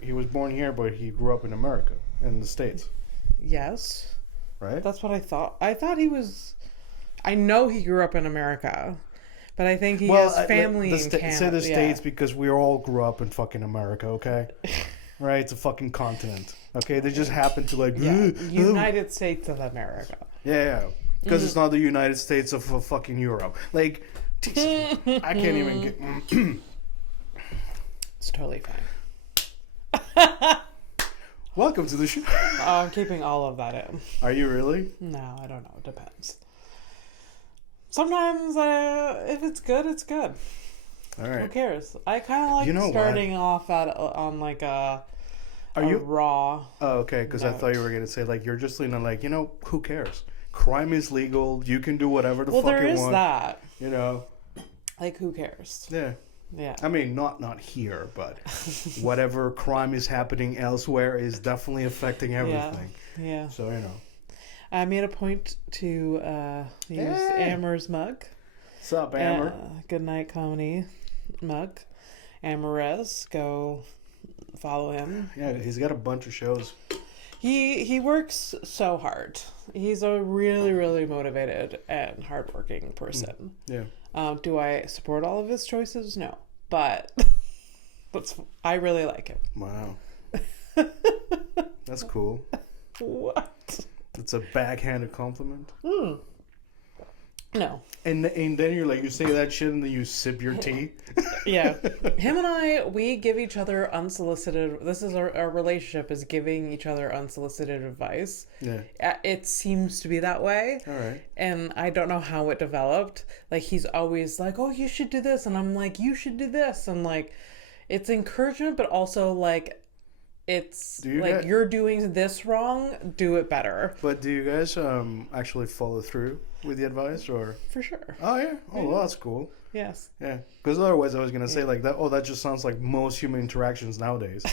He was born here, but he grew up in America, in the States. Yes. Right? That's what I thought. I thought he was... I know he grew up in America, but I think he has family in Canada. Say the States because we all grew up in fucking America, okay? Right? It's a fucking continent. Okay? They just happen to like... United States of America. Yeah. Because it's not the United States of fucking Europe. Like, I can't even get... It's totally fine. Welcome to the show. I'm keeping all of that in. Are you really? No, I don't know. It depends. Sometimes, if it's good, it's good. All right. Who cares? I kind of like starting off on like a raw. Oh, okay. Because I thought you were gonna say like you're just like who cares? Crime is legal. You can do whatever the fuck you want. Well, there is that. You know. Like who cares? Yeah. Yeah. I mean, not here, but whatever crime is happening elsewhere is definitely affecting everything. Yeah. So I made a point to use Amber's mug. What's up, Amber? Good night comedy mug. Amarez, go follow him. Yeah, he's got a bunch of shows. He works so hard. He's a really, really motivated and hardworking person. Yeah. Do I support all of his choices? No, but I really like him. Wow. That's cool. What? It's a backhanded compliment. No. And then you're like, you say that shit and then you sip your tea. Yeah. Him and I, we give each other unsolicited... This is our relationship, is giving each other unsolicited advice. Yeah. It seems to be that way. All right. And I don't know how it developed. Like, he's always like, oh, you should do this. And I'm like, you should do this. And, like, it's encouragement, but also, like... It's like you're doing this wrong, do it better. But do you guys actually follow through with the advice or? For sure. Oh yeah. Oh, well, that's cool. Yes. Yeah. Because otherwise I was gonna say like that. Oh, that just sounds like most human interactions nowadays.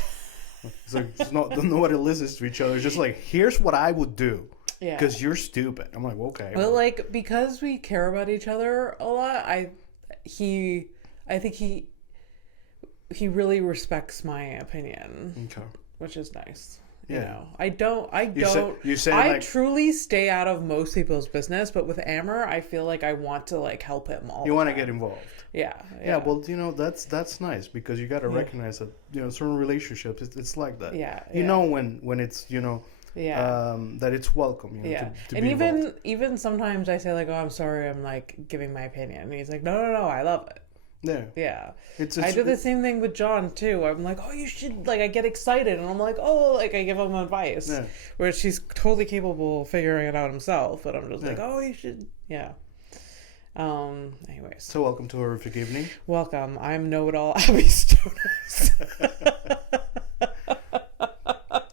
It's like nobody listens to each other. It's just like, here's what I would do. Yeah. Because you're stupid. I'm like, okay. Well, like because we care about each other a lot, I think he really respects my opinion. Okay. Which is nice. Yeah. You know, I truly stay out of most people's business, but with Amber, I feel like I want to like help him all. You want to get involved. Yeah. Yeah. Well, that's nice because you got to recognize that certain relationships it's like that. Yeah. You know when it's that it's welcome. Yeah. To and be even sometimes I say like, oh, I'm sorry, I'm like giving my opinion, and he's like, no, I love it. Yeah. Yeah. I do the same thing with John too. I'm like, oh, you should, like, I get excited and I'm like, oh, like I give him advice. Yeah. Whereas he's totally capable of figuring it out himself, but I'm just like, oh, you should, yeah. Anyways. So welcome to Horrific Evening. Welcome. I'm know-it-all Abby Stonehouse.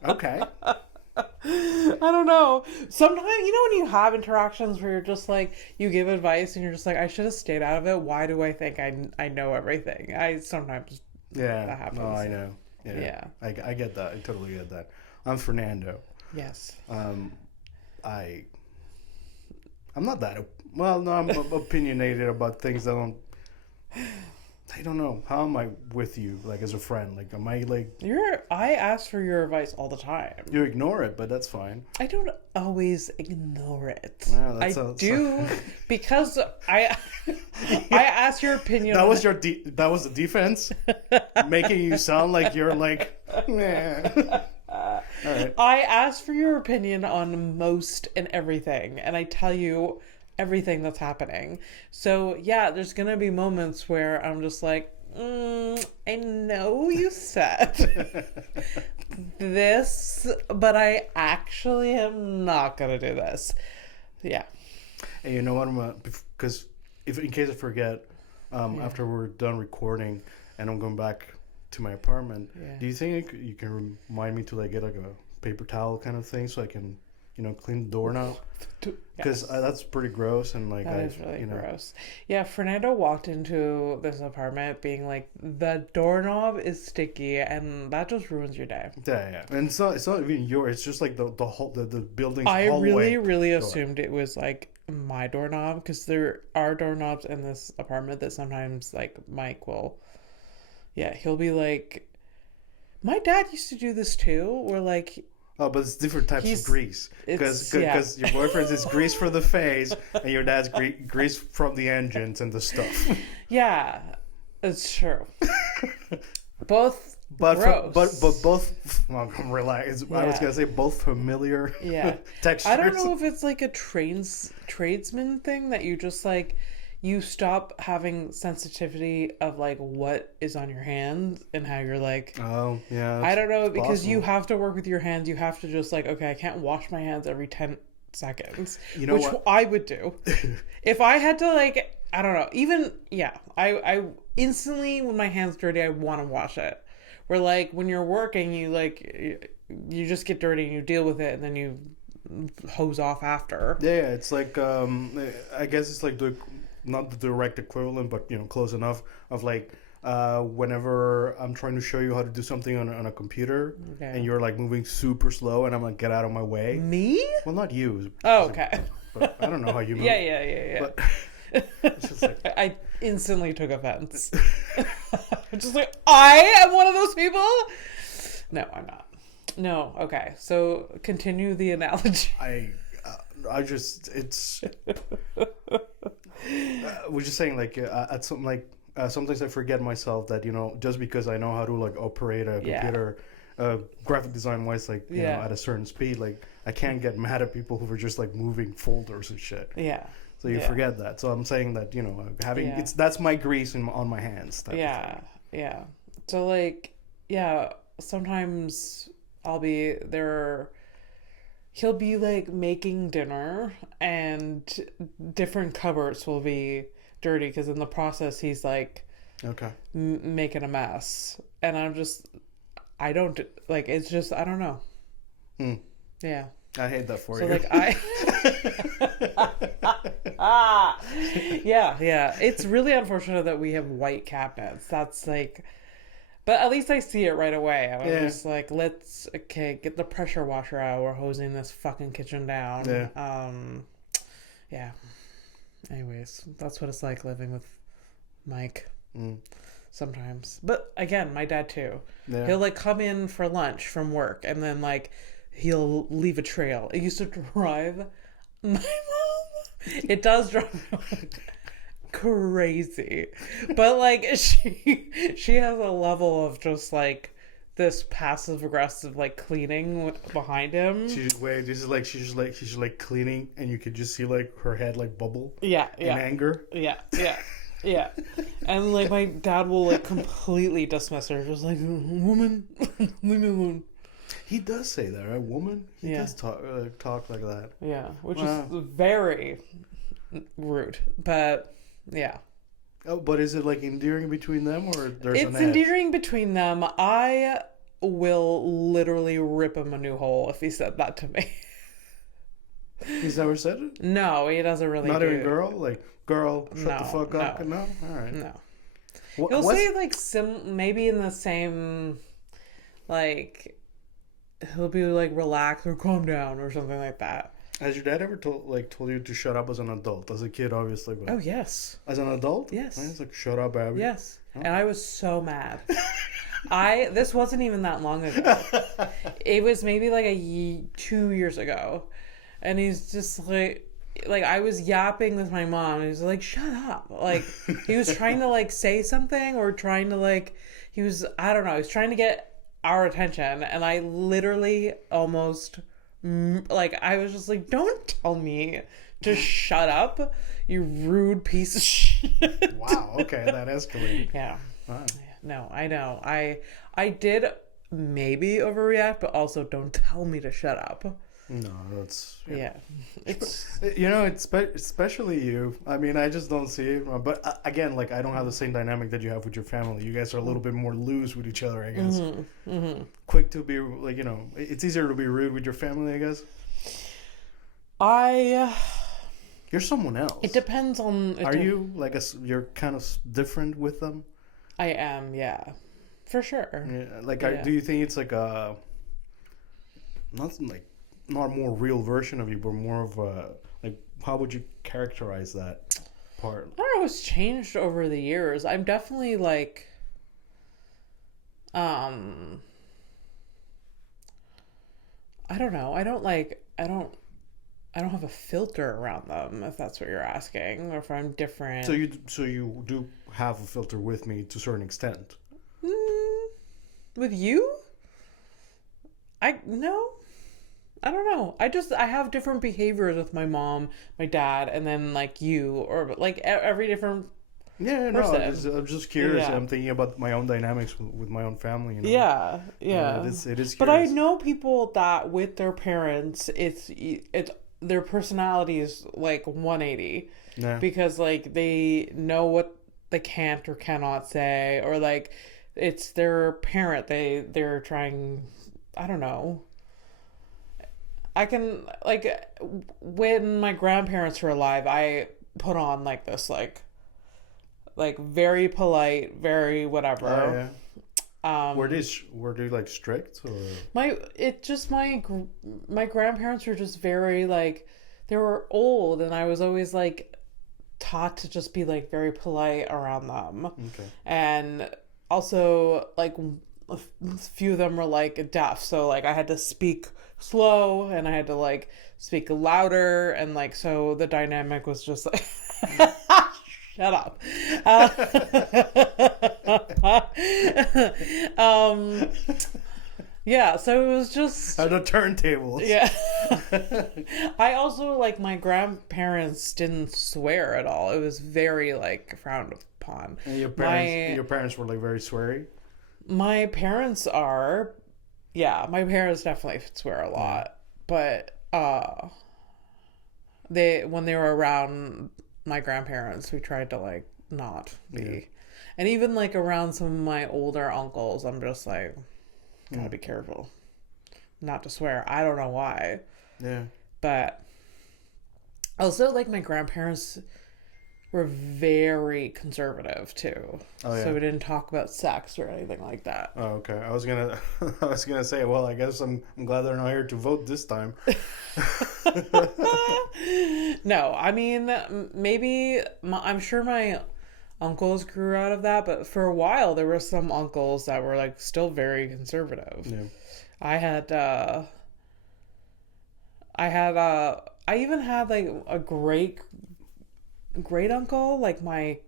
Okay. I don't know. Sometimes, when you have interactions where you're just like, you give advice and you're just like, I should have stayed out of it. Why do I think I know everything? Sometimes that happens. No, I know. Yeah. I get that. I totally get that. I'm Fernando. Yes. I'm not that. Well, no, I'm opinionated about things that I don't know. How am I with you, like, as a friend? Like, am I, like... I ask for your advice all the time. You ignore it, but that's fine. I don't always ignore it. Wow, do, because I ask your opinion. That was that was the defense? Making you sound like you're, like... Nah. All right. I ask for your opinion on most and everything, and I tell you everything that's happening. So yeah, there's gonna be moments where I'm just like, I know you said this, but I actually am not gonna do this. Yeah. Hey, you know what? Because in case I forget, after we're done recording and I'm going back to my apartment, do you think you can remind me to like get like a paper towel kind of thing so I can clean the doorknob? Because that's pretty gross, and like that is really gross. Yeah, Fernando walked into this apartment being like, the doorknob is sticky, and that just ruins your day. Yeah, and it's not even yours. It's just like the building's I hallway really door. assumed it was like my doorknob, because there are doorknobs in this apartment that sometimes like Mike will, he'll be like, My dad used to do this too, where like Oh, but it's different types of grease. Because your boyfriend's is grease for the face, and your dad's grease from the engines and the stuff. Yeah, it's true. Both but gross. But both. Well, relax. I was gonna say both familiar. Yeah. Textures. I don't know if it's like a tradesman thing that you just like. You stop having sensitivity of like what is on your hand and how you're like, oh yeah, I don't know, because possible. you have to work with your hands. You have to just like, okay, I can't wash my hands every 10 seconds, you know, which what? I would do if I had to, like, I don't know, even I instantly, when my hand's dirty, I want to wash it. Where like when you're working, you like you just get dirty and you deal with it and then you hose off after. Yeah, it's like I guess it's like not the direct equivalent, but close enough of like whenever I'm trying to show you how to do something on a computer, and you're like moving super slow, and I'm like, get out of my way. Me? Well, not you. Oh, okay. But I don't know how you move. Yeah. But it's just like... I instantly took offense. I'm just like, I am one of those people? No, I'm not. No, okay. So continue the analogy. I just, it's... we're just saying, like, at something like, sometimes I forget myself that, just because I know how to, like, operate a computer, graphic design wise, like, you know, at a certain speed, like, I can't get mad at people who are just, like, moving folders and shit. Yeah. So you forget that. So I'm saying that, having, that's my grease on my hands. Yeah. So, like, sometimes I'll be there... He'll be like making dinner and different cupboards will be dirty because in the process he's like making a mess, and I don't like, it's just, I don't know. Yeah, I hate that for so you. Like yeah, it's really unfortunate that we have white cabinets. That's like, but at least I see it right away. I'm just like, get the pressure washer out. We're hosing this fucking kitchen down. Yeah. Anyways, that's what it's like living with Mike sometimes. But again, my dad too. Yeah. He'll like come in for lunch from work and then like he'll leave a trail. It used to drive my mom. It does drive my mom crazy, but like she has a level of just like this passive aggressive like cleaning behind him. She's like cleaning, and you could just see like her head like bubble. In anger. Yeah. And like my dad will like completely dismiss her, just like, woman, leave me alone. He does say that, right? Woman. He does talk like that. Yeah, which is very rude, but. Yeah. Oh, but is it like endearing between them, or there's an edge? It's endearing between them. I will literally rip him a new hole if he said that to me. He's never said it? No, he doesn't really. Not even girl? Like, girl, shut the fuck up. No? All right. No. He'll say like maybe in the same, like, he'll be like, relax or calm down or something like that. Has your dad ever told you to shut up as an adult? As a kid, obviously. But oh, yes. As an adult? Yes. He's like, shut up, Abby. Yes. Oh. And I was so mad. This wasn't even that long ago. It was maybe like 2 years ago. And he's just like I was yapping with my mom. And he was like, shut up. Like, he was trying to like say something or trying to like, he was trying to get our attention. And I literally almost... like, I was just like, don't tell me to shut up, you rude piece of shit. Wow, okay, that escalated. Yeah. Wow. No, I know. I did maybe overreact, but also don't tell me to shut up. No, that's... Yeah. It's... it's especially you. I mean, I just don't see it. But again, like, I don't have the same dynamic that you have with your family. You guys are a little bit more loose with each other, I guess. Quick to be, like, it's easier to be rude with your family, I guess. You're someone else. It depends on... Are you, like, you're kind of different with them? I am, yeah. For sure. Yeah, like, do you think it's like a... Not a more real version of you, but more of a, like, how would you characterize that part? I don't know, it's changed over the years. I'm definitely like, I don't know. I don't have a filter around them, if that's what you're asking, or if I'm different. So you do have a filter with me to a certain extent. With you? No. I don't know. I have different behaviors with my mom, my dad, and then like you, or like every different Yeah, person. no, I'm just curious. Yeah. I'm thinking about my own dynamics with my own family. You know? Yeah. It is curious. But I know people that with their parents, it's their personality is like 180. Yeah. Because like they know what they can't or cannot say, or like it's their parent. They're trying. I don't know. I can, like, when my grandparents were alive, I put on like this like very polite, very whatever. Oh, yeah. Were they like strict or? My grandparents were just very like, they were old, and I was always like taught to just be like very polite around them. Okay. And also like a few of them were like deaf, so like I had to speak slow and I had to like speak louder, and like so the dynamic was just like shut up. Yeah, so it was just the turntables. Yeah. I also like my grandparents didn't swear at all. It was very like frowned upon. And your parents were like very sweary. My parents are, yeah, my parents definitely swear a lot, but when they were around my grandparents, we tried to like not be, Yeah. and even like around some of my older uncles, I'm just like, gotta be careful not to swear. I don't know why. Yeah. But also like my grandparents were very conservative too. Oh, yeah. So we didn't talk about sex or anything like that. Oh, okay. I was gonna say, well, I guess I'm glad they're not here to vote this time. No, I mean, maybe I'm sure my uncles grew out of that, but for a while there were some uncles that were like still very conservative. Yeah. I even had like a great uncle, like my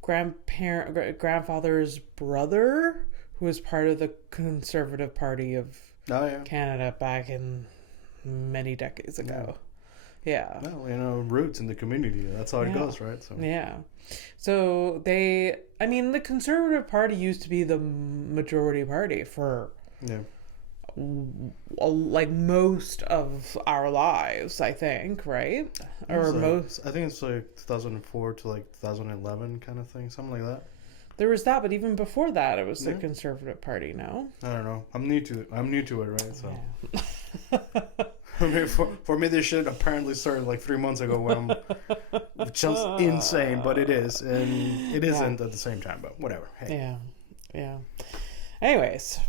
grandfather's brother, who was part of the Conservative Party of Canada back in many decades ago. Yeah. Well, roots in the community. That's how it goes, right? So. Yeah. So the Conservative Party used to be the majority party for like most of our lives, I think, right? I think it's like 2004 to like 2011 kind of thing, something like that. There was that, but even before that, it was the Conservative Party. No, I don't know. I'm new to it, right? So, I mean, for me, this shit apparently started like 3 months ago, which sounds insane, but it is, and it isn't at the same time. But whatever. Hey. Yeah. Anyways,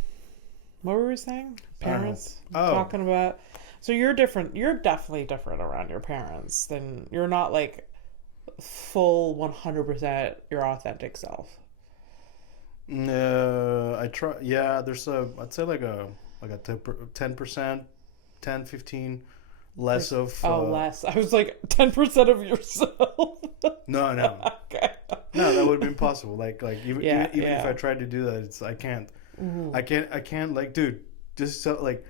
what were we saying? Parents talking about. So you're different. You're definitely different around your parents. Than you're not like full 100% your authentic self. I try. Yeah, there's I'd say like a 10%, 10, 15 less of. Less. I was like 10% of yourself. No. Okay. No, that would be impossible. Like even if I tried to do that, I can't. Mm-hmm. I can't like, dude. Just so, like,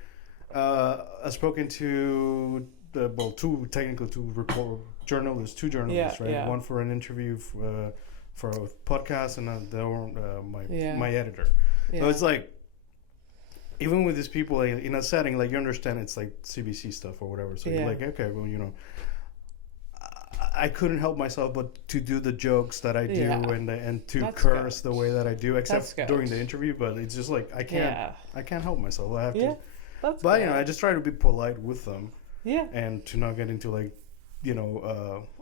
I've spoken to two journalists, right? Yeah. One for an interview for a podcast, and the my editor. Yeah. So it's like, even with these people, like, in a setting, like, you understand it's like CBC stuff or whatever. So you're like, okay, well, I couldn't help myself but to do the jokes that I do and to curse the way that I do, except during the interview. But it's just like I can't help myself. I have to. But I just try to be polite with them. Yeah. And to not get into like,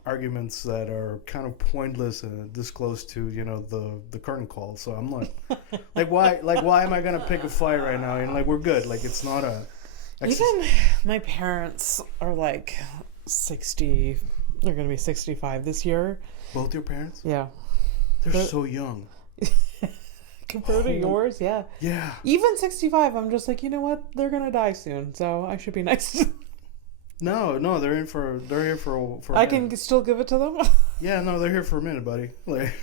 arguments that are kind of pointless and this close to the curtain call. So I'm not why am I gonna pick a fight right now? And like, we're good. Like, it's not a. Even my parents are like 60. They're going to be 65 this year. Both your parents? Yeah. They're so young. Compared to yours, yeah. Yeah. Even 65, I'm just like, you know what? They're gonna die soon, so I should be nice. No, they're here for I can still give it to them. Yeah, no, they're here for a minute, buddy. Like,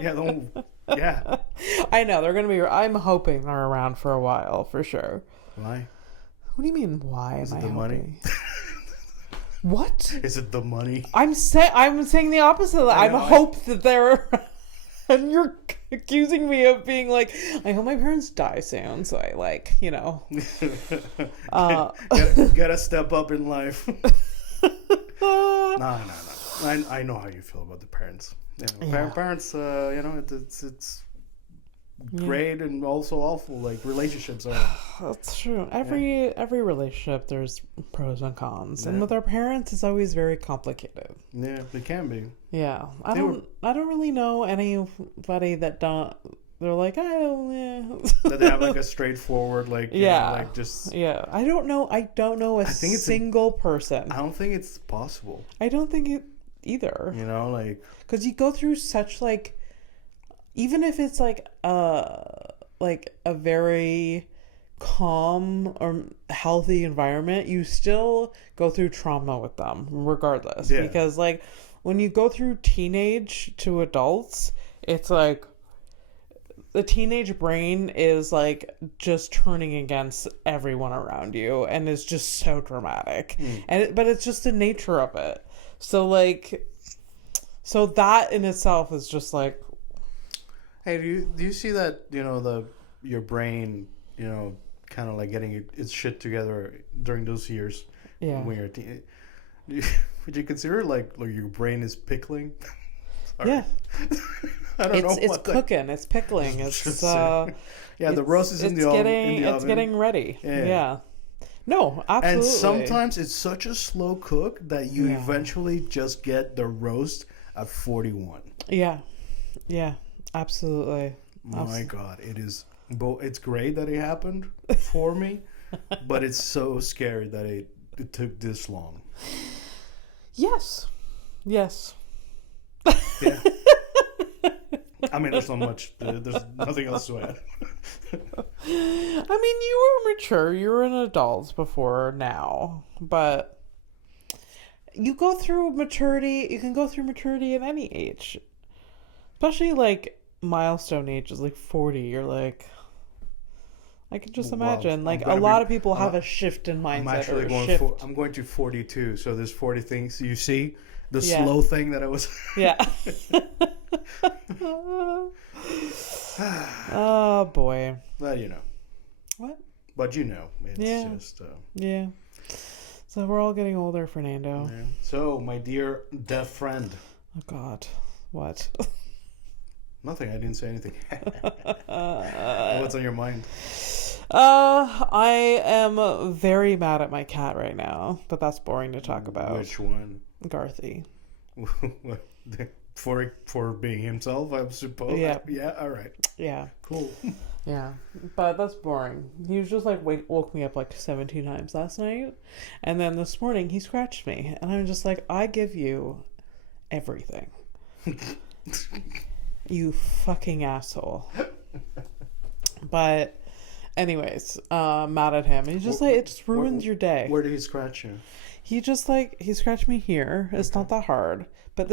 yeah. I know they're gonna be. I'm hoping they're around for a while for sure. Why? What do you mean? Why Is am it I the hoping? money? What? Is it the money? I'm saying the opposite of that. I hope that they're. And you're accusing me of being like, I hope my parents die soon, so I gotta step up in life. No. I know how you feel about the parents. Parents, it's great and also awful. Like relationships are. That's true. Every relationship, there's pros and cons, and with our parents, it's always very complicated. Yeah, it can be. Yeah, I don't really know anybody that don't. They're like, that they have like a straightforward I don't know a single person. I don't think it's possible. I don't think it either. Because you go through such even if it's a very calm or healthy environment, you still go through trauma with them regardless. Yeah. Because when you go through teenage to adults, it's the teenage brain is just turning against everyone around you and is just so dramatic. But it's just the nature of it. So so that in itself is just hey, do you see that, your brain, kind of getting its shit together during those years? Yeah. When you're a teen, would you consider your brain is pickling? Yeah. I don't know. It's cooking. It's pickling. It's the roast is in the oven. It's getting ready. Yeah. No, absolutely. And sometimes it's such a slow cook that you eventually just get the roast at 41. Yeah. Yeah. Absolutely. My God, it is. It's great that it happened for me, but it's so scary that it took this long. Yes. Yeah. I mean, there's not much. There's nothing else to add. I mean, you were mature. You were an adult before now, but you go through maturity. You can go through maturity at any age, especially milestone ages 40. You're I can just imagine a lot of people have a shift in mindset. I'm actually I'm going to 42. So there's 40 things you see. The slow thing that I was. Yeah. Oh boy. But What? But it's just. Yeah. So we're all getting older, Fernando. Yeah. So my dear deaf friend. Oh God. What? Nothing. I didn't say anything. What's on your mind? I am very mad at my cat right now, but that's boring to talk about. Which one? Garthy. For being himself, I suppose. Yeah. Yeah. All right. Yeah. Cool. Yeah, but that's boring. He was just woke me up 17 times last night, and then this morning he scratched me, and I'm just I give you everything. You fucking asshole. But anyways, mad at him. He's just it just ruins your day. Where did he scratch you? He just he scratched me here. It's not that hard. But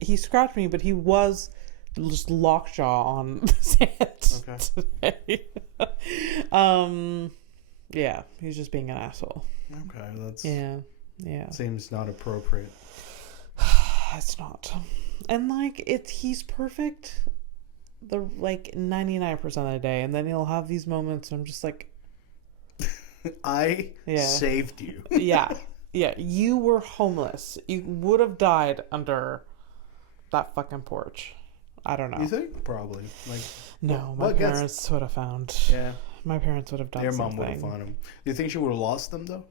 he scratched me, but he was just lockjaw on the sand today. Yeah, he's just being an asshole. Okay, that's yeah. Seems not appropriate. It's not. And he's perfect the 99% of the day, and then he'll have these moments and I'm just I saved you. Yeah, you were homeless. You would have died under that fucking porch. I don't know. You think? Probably. No, my parents would have found. Yeah. My parents would have done something. Your mom would have found him. Do you think she would have lost them though?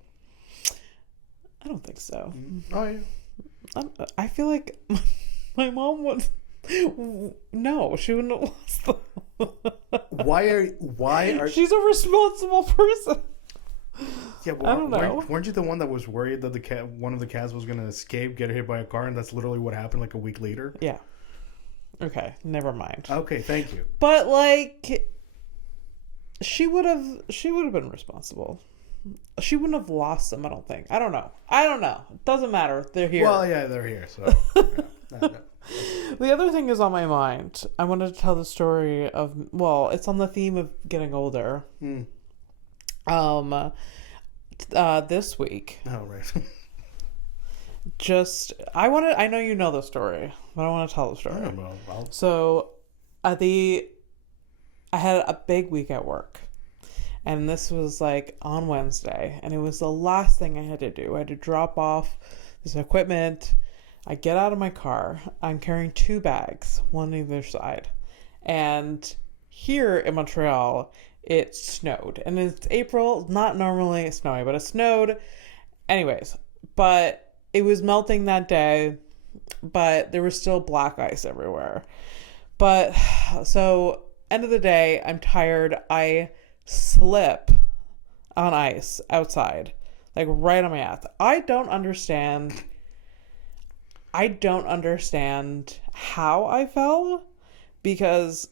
I don't think so. Oh yeah. I feel like my mom would. No, she wouldn't have lost them. Why are? She's a responsible person. Yeah, well, I don't know. Weren't you the one that was worried that one of the cats was going to escape, get hit by a car, and that's literally what happened a week later? Yeah. Okay, never mind. Okay, thank you. But like, she would have been responsible. She wouldn't have lost them, I don't think. I don't know. It doesn't matter. They're here. Well, yeah, they're here. So no. The other thing is on my mind. I wanted to tell the story of, well, it's on the theme of getting older. This week. Oh, right. I know you know the story, but I want to tell the story. So, I had a big week at work, and this was like on Wednesday, and it was the last thing I had to do. I had to drop off this equipment. I get out of my car. I'm carrying 2 bags, one on either side, and here in Montreal, it snowed, and it's April. Not normally snowy, but it snowed. Anyways, but it was melting that day, but there was still black ice everywhere. But so end of the day, I'm tired. I slip on ice outside, like right on my ass. I don't understand how I fell, because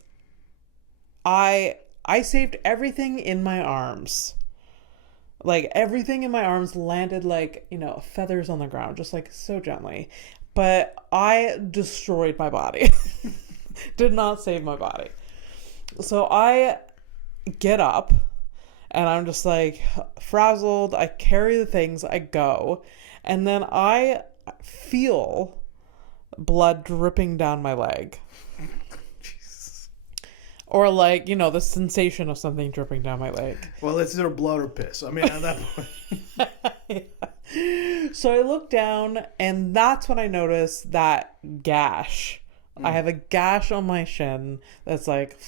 I saved everything in my arms. Like, everything in my arms landed like, feathers on the ground, just like so gently. But I destroyed my body. Did not save my body. So I get up and I'm just like frazzled. I carry the things, I go, and then I feel blood dripping down my leg. Or like, the sensation of something dripping down my leg. Well, it's either blood or piss. I mean, at that point. Yeah. So I look down, and that's when I notice that gash. I have a gash on my shin that's like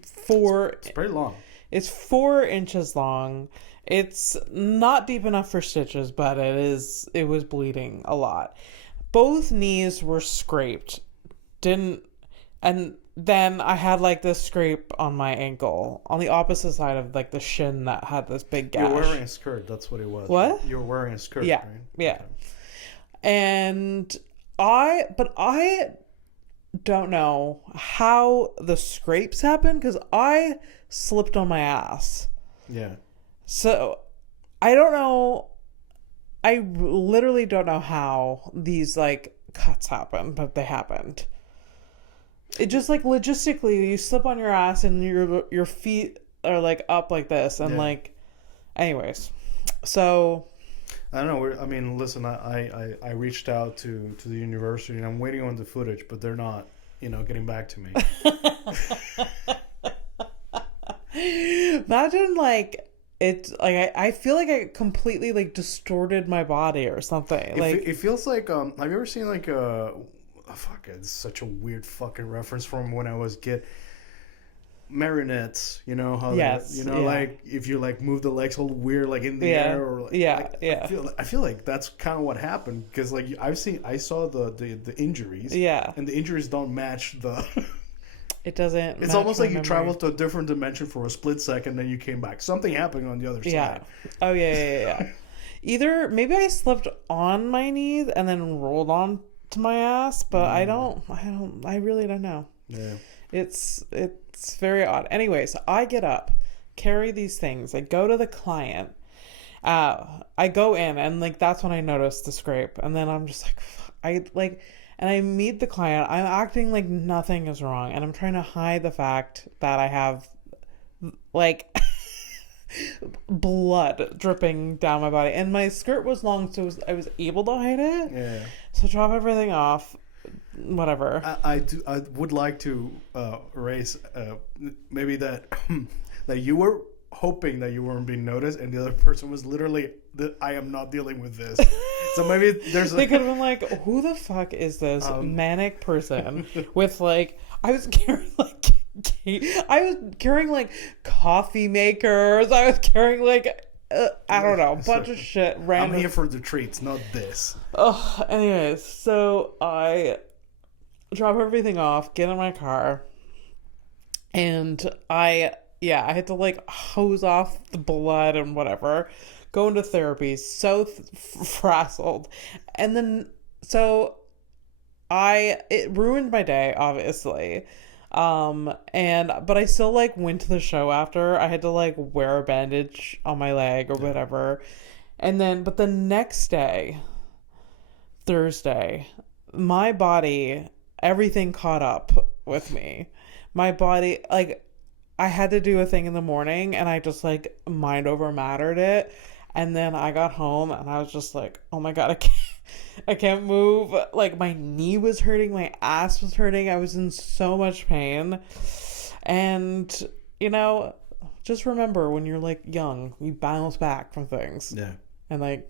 4... It's pretty long. It's 4 inches long. It's not deep enough for stitches, but it was bleeding a lot. Both knees were scraped. And then I had like this scrape on my ankle on the opposite side of like the shin that had this big gash. You're wearing a skirt. That's what it was. What? You're wearing a skirt. Yeah. Right? Yeah. Okay. And I don't know how the scrapes happened, because I slipped on my ass. Yeah. So I don't know. I literally don't know how these like cuts happened, but they happened. It just like logistically, you slip on your ass and your feet are like up like this, and like, anyways, so I don't know. Listen, I reached out to the university, and I'm waiting on the footage, but they're not, getting back to me. Imagine like it's like I feel like I completely like distorted my body or something. It feels like have you ever seen like it's such a weird fucking reference from when I was a kid. Marionettes, how yes, like if you like move the legs all weird like in the air, or like, I feel like that's kind of what happened, because like I saw the injuries, and the injuries don't match the it doesn't. It's almost like you traveled to a different dimension for a split second, then you came back. Something happened on the other side. Oh yeah. Either maybe I slipped on my knees and then rolled on to my ass, but I really don't know. Yeah. It's very odd. Anyways, I get up, carry these things, I go to the client, I go in, and like that's when I notice the scrape, and then I'm just like, and I meet the client. I'm acting like nothing is wrong, and I'm trying to hide the fact that I have like blood dripping down my body, and my skirt was long, so I was able to hide it. Yeah. So drop everything off, whatever. I would like to raise maybe that that you were hoping that you weren't being noticed, and the other person was literally I am not dealing with this. So maybe they could have been like, who the fuck is this manic person with like, I was carrying like coffee makers. I was carrying like I don't know, a bunch of shit. Random. I'm here for the treats, not this. Oh, anyways, so I drop everything off, get in my car, and I had to like hose off the blood and whatever, go into therapy, so frazzled. And then, so it ruined my day, obviously. But I still like went to the show after. I had to like wear a bandage on my leg or whatever. And then, but the next day, Thursday, my body, everything caught up with me. My body, like, I had to do a thing in the morning and I just like mind over mattered it. And then I got home and I was just like, oh my God, I can't move. Like my knee was hurting, my ass was hurting. I was in so much pain. And, you know, just remember when you're like young, you bounce back from things. Yeah. And like,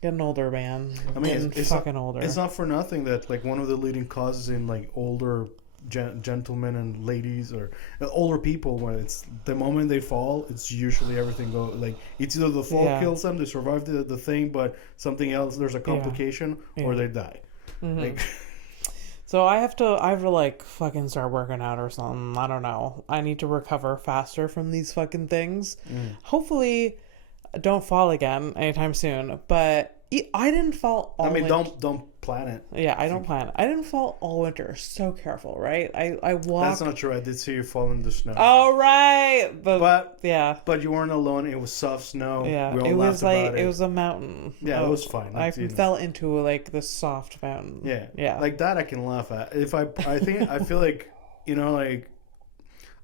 getting older, man. I mean, it's fucking not, older. It's not for nothing that like one of the leading causes in like older gentlemen and ladies or older people, when it's the moment they fall, it's usually everything go like it's either the fall kills them, they survive the thing, but something else, there's a complication, or they die. Like, so I have to like fucking start working out or something. I don't know. I need to recover faster from these fucking things. Hopefully I don't fall again anytime soon, but I didn't fall all don't plan it. Yeah, I don't plan it. I didn't fall all winter. So careful, right? I walked. That's not true. I did see you fall in the snow. Oh, right. But yeah. But you weren't alone. It was soft snow. Yeah. We all it was like about it was a mountain. Yeah, it was fine. I fell into like the soft mountain. Yeah. Yeah. Like that I can laugh at. If I feel like, you know, like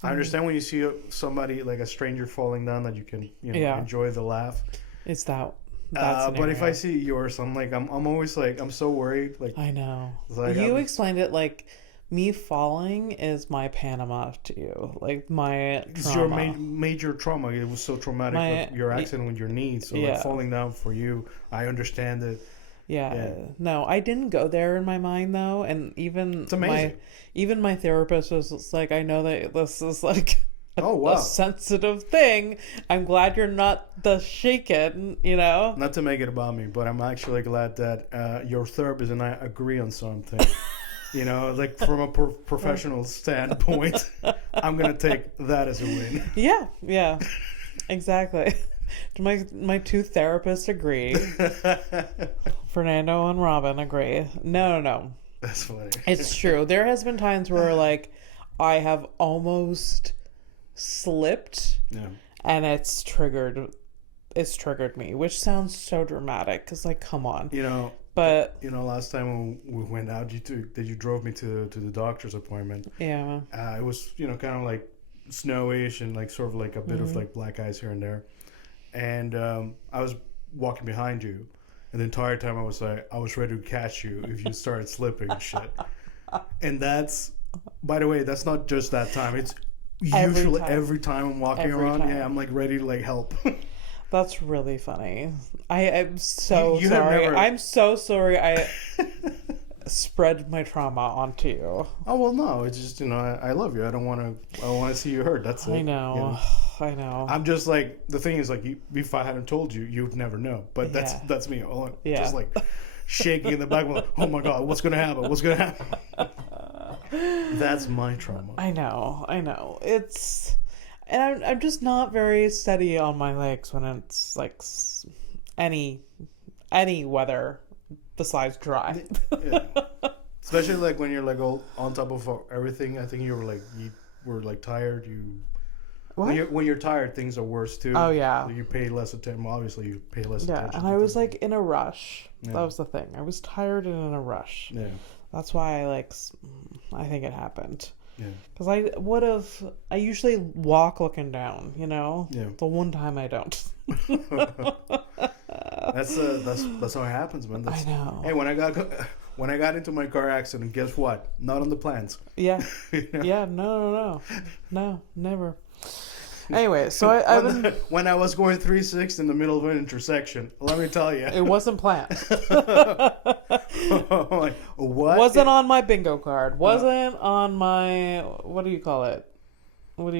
I understand when you see somebody like a stranger falling down that you can, you know, enjoy the laugh. It's that. But if I see yours, I'm like, I'm always like, I'm so worried. Like, I know. Like, you explained it like me falling is my Panama to you, like my trauma. It's your major trauma. It was so traumatic with your accident with your knee. So like falling down for you, I understand it. Yeah. No, I didn't go there in my mind though, and even it's amazing. Even my therapist was like, I know that this is like a sensitive thing. I'm glad you're not the shaken, you know? Not to make it about me, but I'm actually glad that your therapist and I agree on something. You know, like from a professional standpoint, I'm going to take that as a win. Yeah. Exactly. My two therapists agree. Fernando and Robin agree. No. That's funny. It's true. There has been times where like I have almost slipped and it's triggered me, which sounds so dramatic because like, come on, you know. But you know, last time when we went out, you drove me to the doctor's appointment. It was, you know, kind of like snowish and like sort of like a bit of like black ice here and there, and I was walking behind you, and the entire time I was like, I was ready to catch you if you started slipping and shit. And that's, by the way, that's not just that time. It's usually every time I'm walking around, I'm like ready to like help. That's really funny. I'm so sorry. I'm so sorry I spread my trauma onto you. Oh well, no, it's just, you know, I love you. I don't want to see you hurt. That's it. I know. You know? I know. I'm just like, the thing is like, if I hadn't told you, you'd never know. But that's me. Just like shaking in the back. Like, oh my God, what's gonna happen? What's gonna happen? That's my trauma. I know. It's, and I'm just not very steady on my legs when it's like any weather besides dry. Especially like when you're like all on top of everything. I think you were like tired. When you're tired, things are worse too. Oh yeah. You pay less attention. Well, obviously, you pay less attention. Yeah, and I was like in a rush. Yeah. That was the thing. I was tired and in a rush. Yeah. That's why I think it happened. Yeah. Because I usually walk looking down, you know? Yeah. The one time I don't. That's how it happens, man. I know. Hey, when I got into my car accident, guess what? Not on the plans. Yeah. You know? Yeah, no, never. Anyway, so when I was going 360 in the middle of an intersection, let me tell you, it wasn't planned. Like, what? Wasn't on my bingo card. Wasn't on my, what do you call it? Your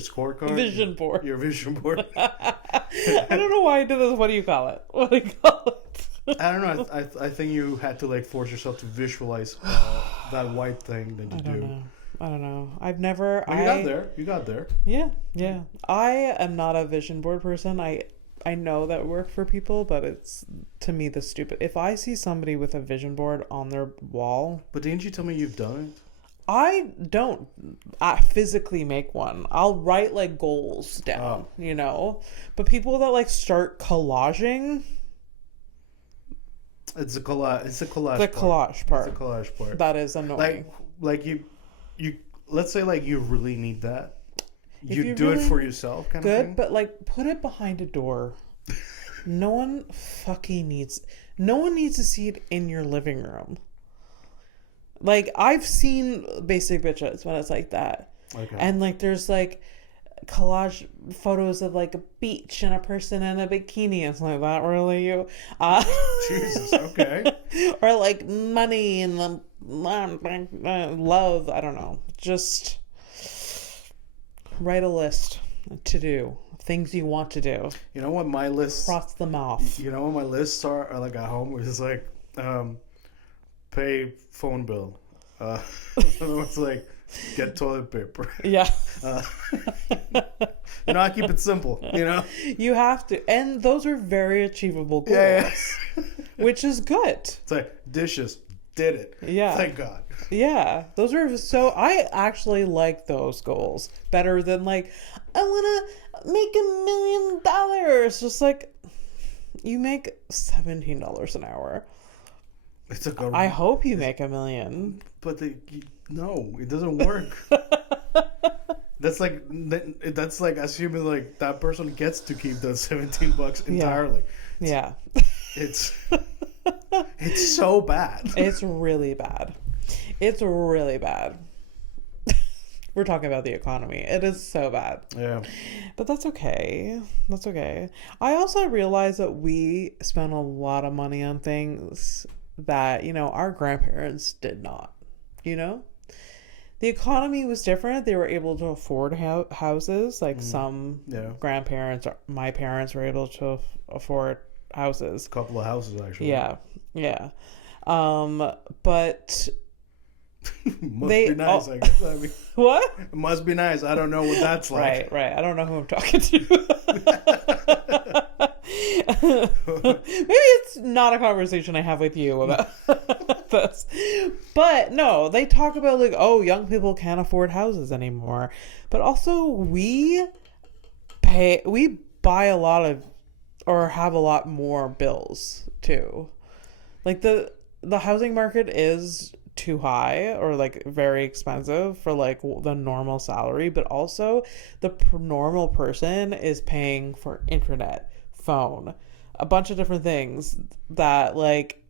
scorecard? Vision board. Your vision board. I don't know why I did this. What do you call it? I don't know. I think you had to like force yourself to visualize that white thing that you do. I don't know. I've never. Well, you got there. Yeah. I am not a vision board person. I know that work for people, but it's, to me, the stupid. If I see somebody with a vision board on their wall. But didn't you tell me you've done it? I don't physically make one. I'll write like goals down, you know. But people that like start collaging. It's a collage. It's a collage. The collage part. It's a collage part. That is annoying. Like you. Let's say like you really need that. You do really, it for yourself, kind of thing. Good, but like put it behind a door. No one needs to see it in your living room. Like, I've seen Basic Bitches when it's like that. Okay. And like there's like collage photos of like a beach and a person in a bikini. It's like, that really you? Jesus, okay. Or like money and love. I don't know. Just write a list to do. Things you want to do. You know what my lists... Cross them off. You know what my lists are like at home? It's like... pay phone bill. It's like get toilet paper. Yeah. I keep it simple. You have to, and those are very achievable goals. Yeah. Which is good. It's like dishes. Did it. Yeah. Thank God. Yeah. Those are I actually like those goals better than like, I want to make $1 million. Just like, you make $17 an hour. I hope you make $1 million. But no, it doesn't work. That's like assuming like that person gets to keep those $17 entirely. Yeah. It's so bad. It's really bad. It's really bad. We're talking about the economy. It is so bad. Yeah. But that's okay. That's okay. I also realize that we spend a lot of money on things that, our grandparents did not, The economy was different. They were able to afford houses. Like some grandparents, my parents were able to afford houses. A couple of houses, actually. Yeah. Yeah. But... must be nice, I guess. I mean, what? It must be nice. I don't know what that's like. Right. I don't know who I'm talking to. Maybe it's not a conversation I have with you about this. But no, they talk about like, young people can't afford houses anymore. But also we buy a lot of, or have a lot more bills too. Like the housing market is too high or like very expensive for like the normal salary, but also the normal person is paying for internet, phone, a bunch of different things that like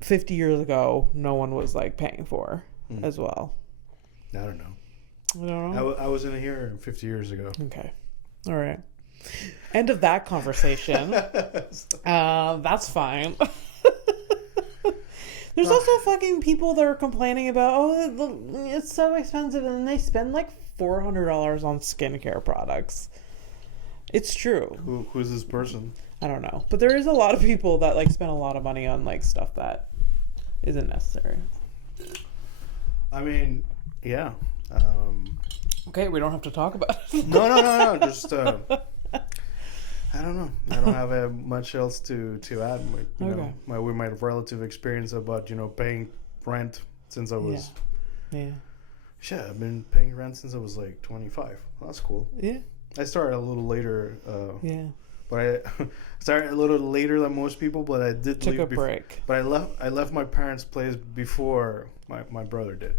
50 years ago no one was like paying for as well. I don't know. I wasn't here 50 years ago. Okay. All right. End of that conversation. That's fine. There's also fucking people that are complaining about, it's so expensive, and they spend like $400 on skincare products. It's true. Who's this person? I don't know. But there is a lot of people that like spend a lot of money on like stuff that isn't necessary. I mean, yeah. Okay, we don't have to talk about it. No. Just... I don't know. I don't have much else to add. With my relative experience about paying rent since I was. Yeah. Shit, I've been paying rent since I was like 25. That's cool. Yeah. I started a little later. But I started a little later than most people. But I did took a break. But I left my parents' place before my brother did.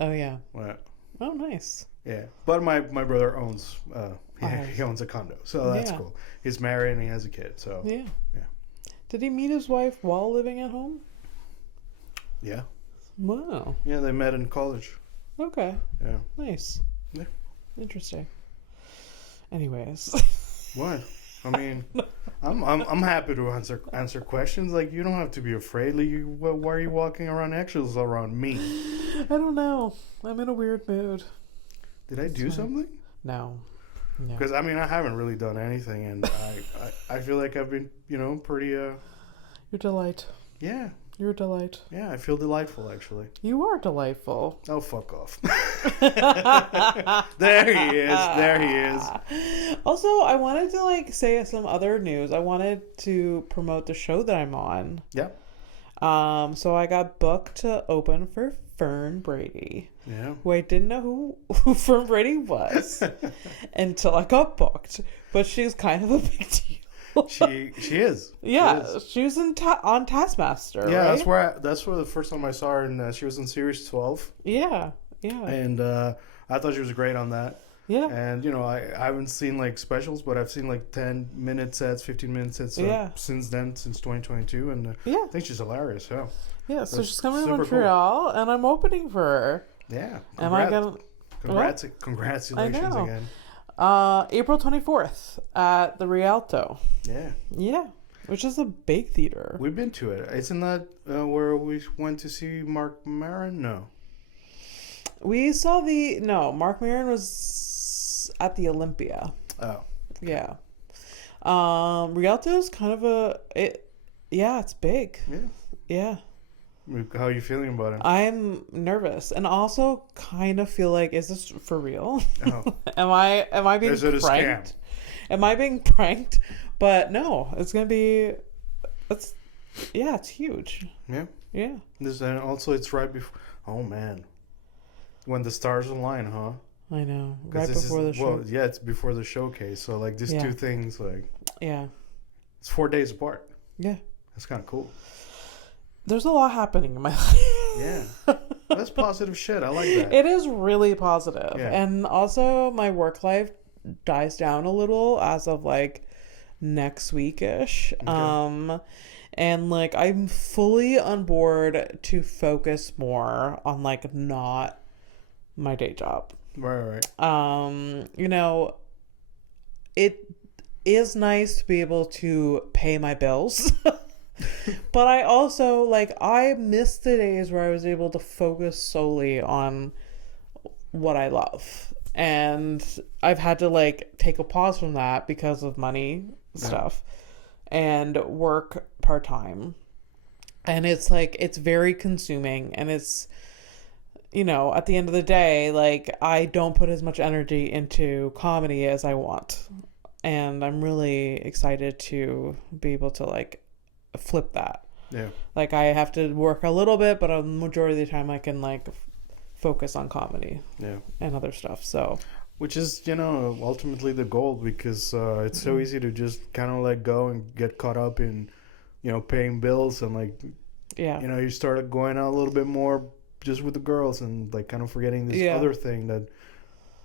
Oh yeah. Right. Oh nice. Yeah, but my brother owns he owns a condo, so that's cool. He's married and he has a kid, so yeah. Did he meet his wife while living at home? Yeah. Wow. Yeah, they met in college. Okay. Yeah. Nice. Yeah. Interesting. Anyways. What? I mean, I'm happy to answer questions. Like, you don't have to be afraid. Like, why are you walking around eggshells around me? I don't know. I'm in a weird mood. Did I do something? No. Because I mean, I haven't really done anything, and I feel like I've been pretty. Your delight. Yeah. You're a delight. Yeah, I feel delightful, actually. You are delightful. Oh, fuck off. There he is. There he is. Also, I wanted to like say some other news. I wanted to promote the show that I'm on. Yeah. So I got booked to open for Fern Brady. Yeah. Who I didn't know who Fern Brady was until I got booked. But she's kind of a big deal. She is. Yeah, she was on Taskmaster. Yeah, right? that's where the first time I saw her, and she was in series 12. Yeah. And I thought she was great on that. Yeah. And I haven't seen like specials, but I've seen like 10-minute sets, 15-minute sets since then, since 2022, and I think she's hilarious. Yeah. Yeah. So she's coming to Montreal, and I'm opening for her. Yeah. Am I gonna? Congratulations again. April 24th at the Rialto. Yeah. Yeah. Which is a big theater. We've been to it. Isn't that where we went to see Mark Maron? No. We saw Mark Maron was at the Olympia. Oh. Yeah. Rialto is kind of it's big. Yeah. Yeah. How are you feeling about it? I'm nervous and also kind of feel like, is this for real? Oh. Am I being pranked? Am I being pranked? But no, it's gonna be. It's huge. Yeah. Yeah. And also it's right before. Oh man, when the stars align, huh? I know. Right before the show. Well, yeah, it's before the showcase. So like these two things, like. Yeah. It's 4 days apart. Yeah. That's kind of cool. There's a lot happening in my life. Yeah. That's positive shit. I like that. It is really positive. Yeah. And also my work life dies down a little as of like next week-ish. Okay. And like I'm fully on board to focus more on like not my day job. Right. It is nice to be able to pay my bills. But I also, like, I miss the days where I was able to focus solely on what I love. And I've had to, like, take a pause from that because of money stuff and work part-time. And it's, like, it's very consuming. And it's, at the end of the day, like, I don't put as much energy into comedy as I want. And I'm really excited to be able to, like, flip that. Yeah. Like I have to work a little bit, but a majority of the time I can like focus on comedy. Yeah. And other stuff. So. Which is, ultimately the goal because it's so easy to just kind of let go and get caught up in, paying bills and like. Yeah. You started going out a little bit more just with the girls and like kind of forgetting this other thing that.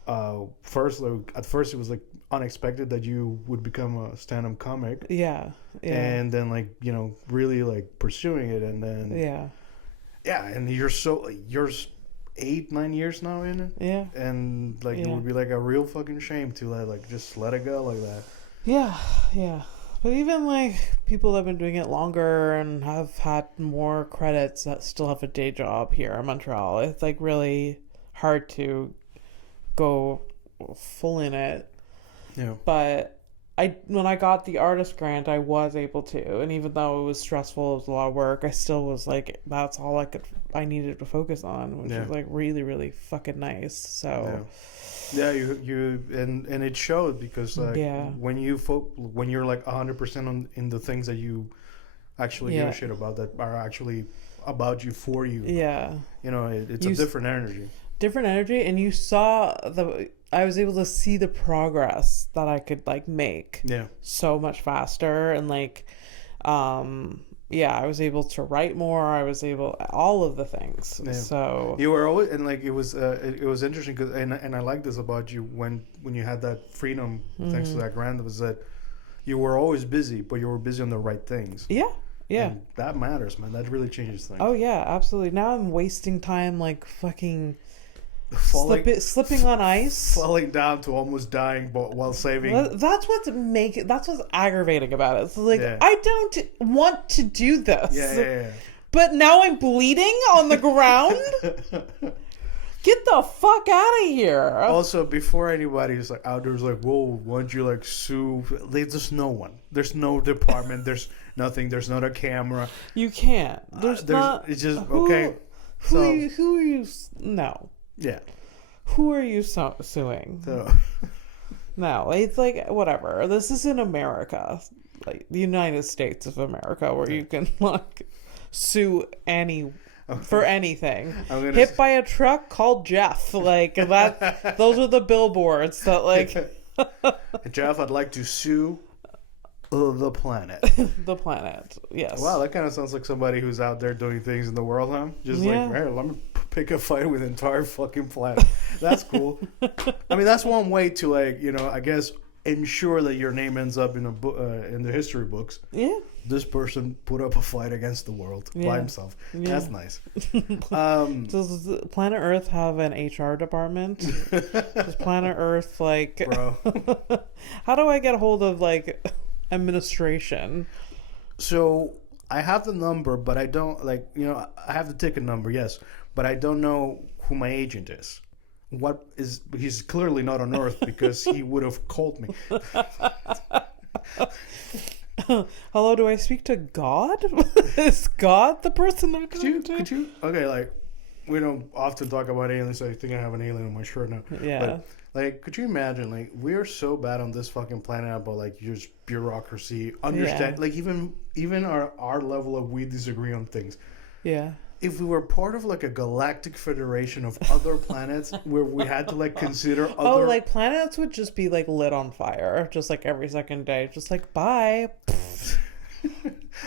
At first it was like unexpected that you would become a stand-up comic. Yeah. And then like, really like pursuing it and then. Yeah. Yeah. And you're 8-9 years now in it. Yeah. And like, it would be like a real fucking shame to just let it go like that. Yeah. Yeah. But even like people that have been doing it longer and have had more credits that still have a day job here in Montreal, it's like really hard to go full in it. Yeah. But when I got the artist grant, I was able to, and even though it was stressful, it was a lot of work, I still was like, that's all I needed to focus on, which was like really, really fucking nice. So yeah, you and it showed because like when you're like 100% in the things that you actually give a shit about that are actually about you for you. Yeah. It's a different energy. And you saw I was able to see the progress that I could like make so much faster and like I was able to write more. I was able all of the things. So you were always and like it was interesting because and I like this about you when you had that freedom thanks to that grant was that you were always busy but you were busy on the right things. Yeah. And that matters, man. That really changes things. Oh yeah, absolutely. Now I'm wasting time like fucking slipping on ice, falling down to almost dying, but while saving. That's what's aggravating about it. It's like I don't want to do this. Yeah. But now I'm bleeding on the ground. Get the fuck out of here. Also, before anybody's like out there's like, whoa, why don't you like sue? There's no one. There's no department. There's nothing. There's not a camera. You can't. There's not. It's just okay. Who are you? No. Yeah. Who are you suing? So. No, it's like whatever. This is in America, like the United States of America, where you can like sue for anything. Hit by a truck, call Jeff. Like that. Those are the billboards that like. Jeff, I'd like to sue the planet. The planet. Yes. Wow, that kind of sounds like somebody who's out there doing things in the world, huh? Just like, hey, let me pick a fight with the entire fucking planet. That's cool. I mean, that's one way to like, I guess ensure that your name ends up in a in the history books. Yeah. This person put up a fight against the world by himself. Yeah. That's nice. Does Planet Earth have an HR department? Does Planet Earth like? Bro. How do I get a hold of like administration? So I have the number, but I don't I have the ticket number, yes, but I don't know who my agent is. He's clearly not on Earth because he would have called me. Hello, do I speak to God? Is God the person I'm talking to? Could you? Okay, like, we don't often talk about aliens, so I think I have an alien on my shirt now. Yeah. But, like, could you imagine, like, we are so bad on this fucking planet about, like, just bureaucracy, understand, like, even our level of we disagree on things. Yeah. If we were part of like a galactic federation of other planets where we had to like consider other... Oh, like planets would just be like lit on fire just like every second day, just like bye.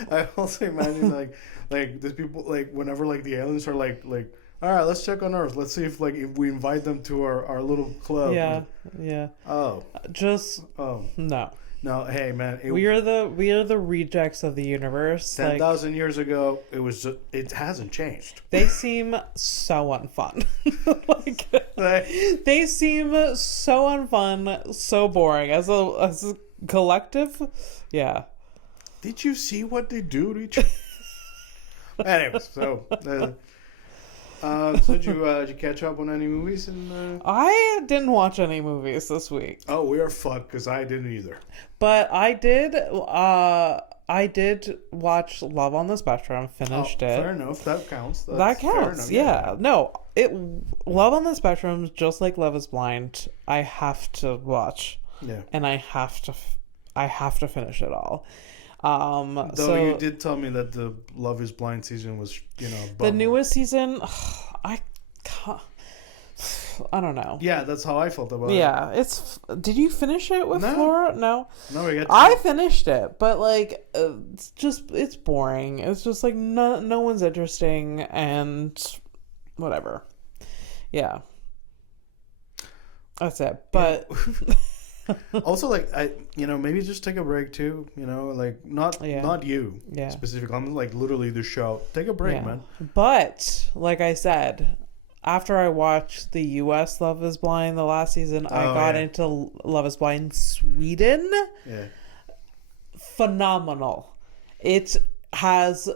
I also imagine like there's people like whenever like the aliens are like all right, let's check on Earth, let's see if we invite them to our little club. Yeah. No, hey man, we are the rejects of the universe. 10,000 years ago, it hasn't changed. They seem so unfun. They seem so unfun, so boring as a collective. Yeah. Did you see what they do to each other? Anyways, so. Did you catch up on any movies? I didn't watch any movies this week. Oh, we are fucked because I didn't either. But I did watch Love on the Spectrum. Finished it. Fair enough. That counts. That counts. Yeah. No, Love on the Spectrum, just like Love Is Blind, I have to watch. Yeah. And I have to finish it all. Though you did tell me that the Love Is Blind season was, the newest season. I don't know. Yeah, that's how I felt about it. Yeah, Did you finish it with Flora? No. No, I finished it, but like, it's boring. It's just like no one's interesting and whatever. Yeah. That's it. But. Also, like maybe just take a break too. Like not you specifically. I'm like literally the show. Take a break, man. But like I said, after I watched the U.S. Love Is Blind the last season, I got into Love Is Blind Sweden. Yeah. Phenomenal. It has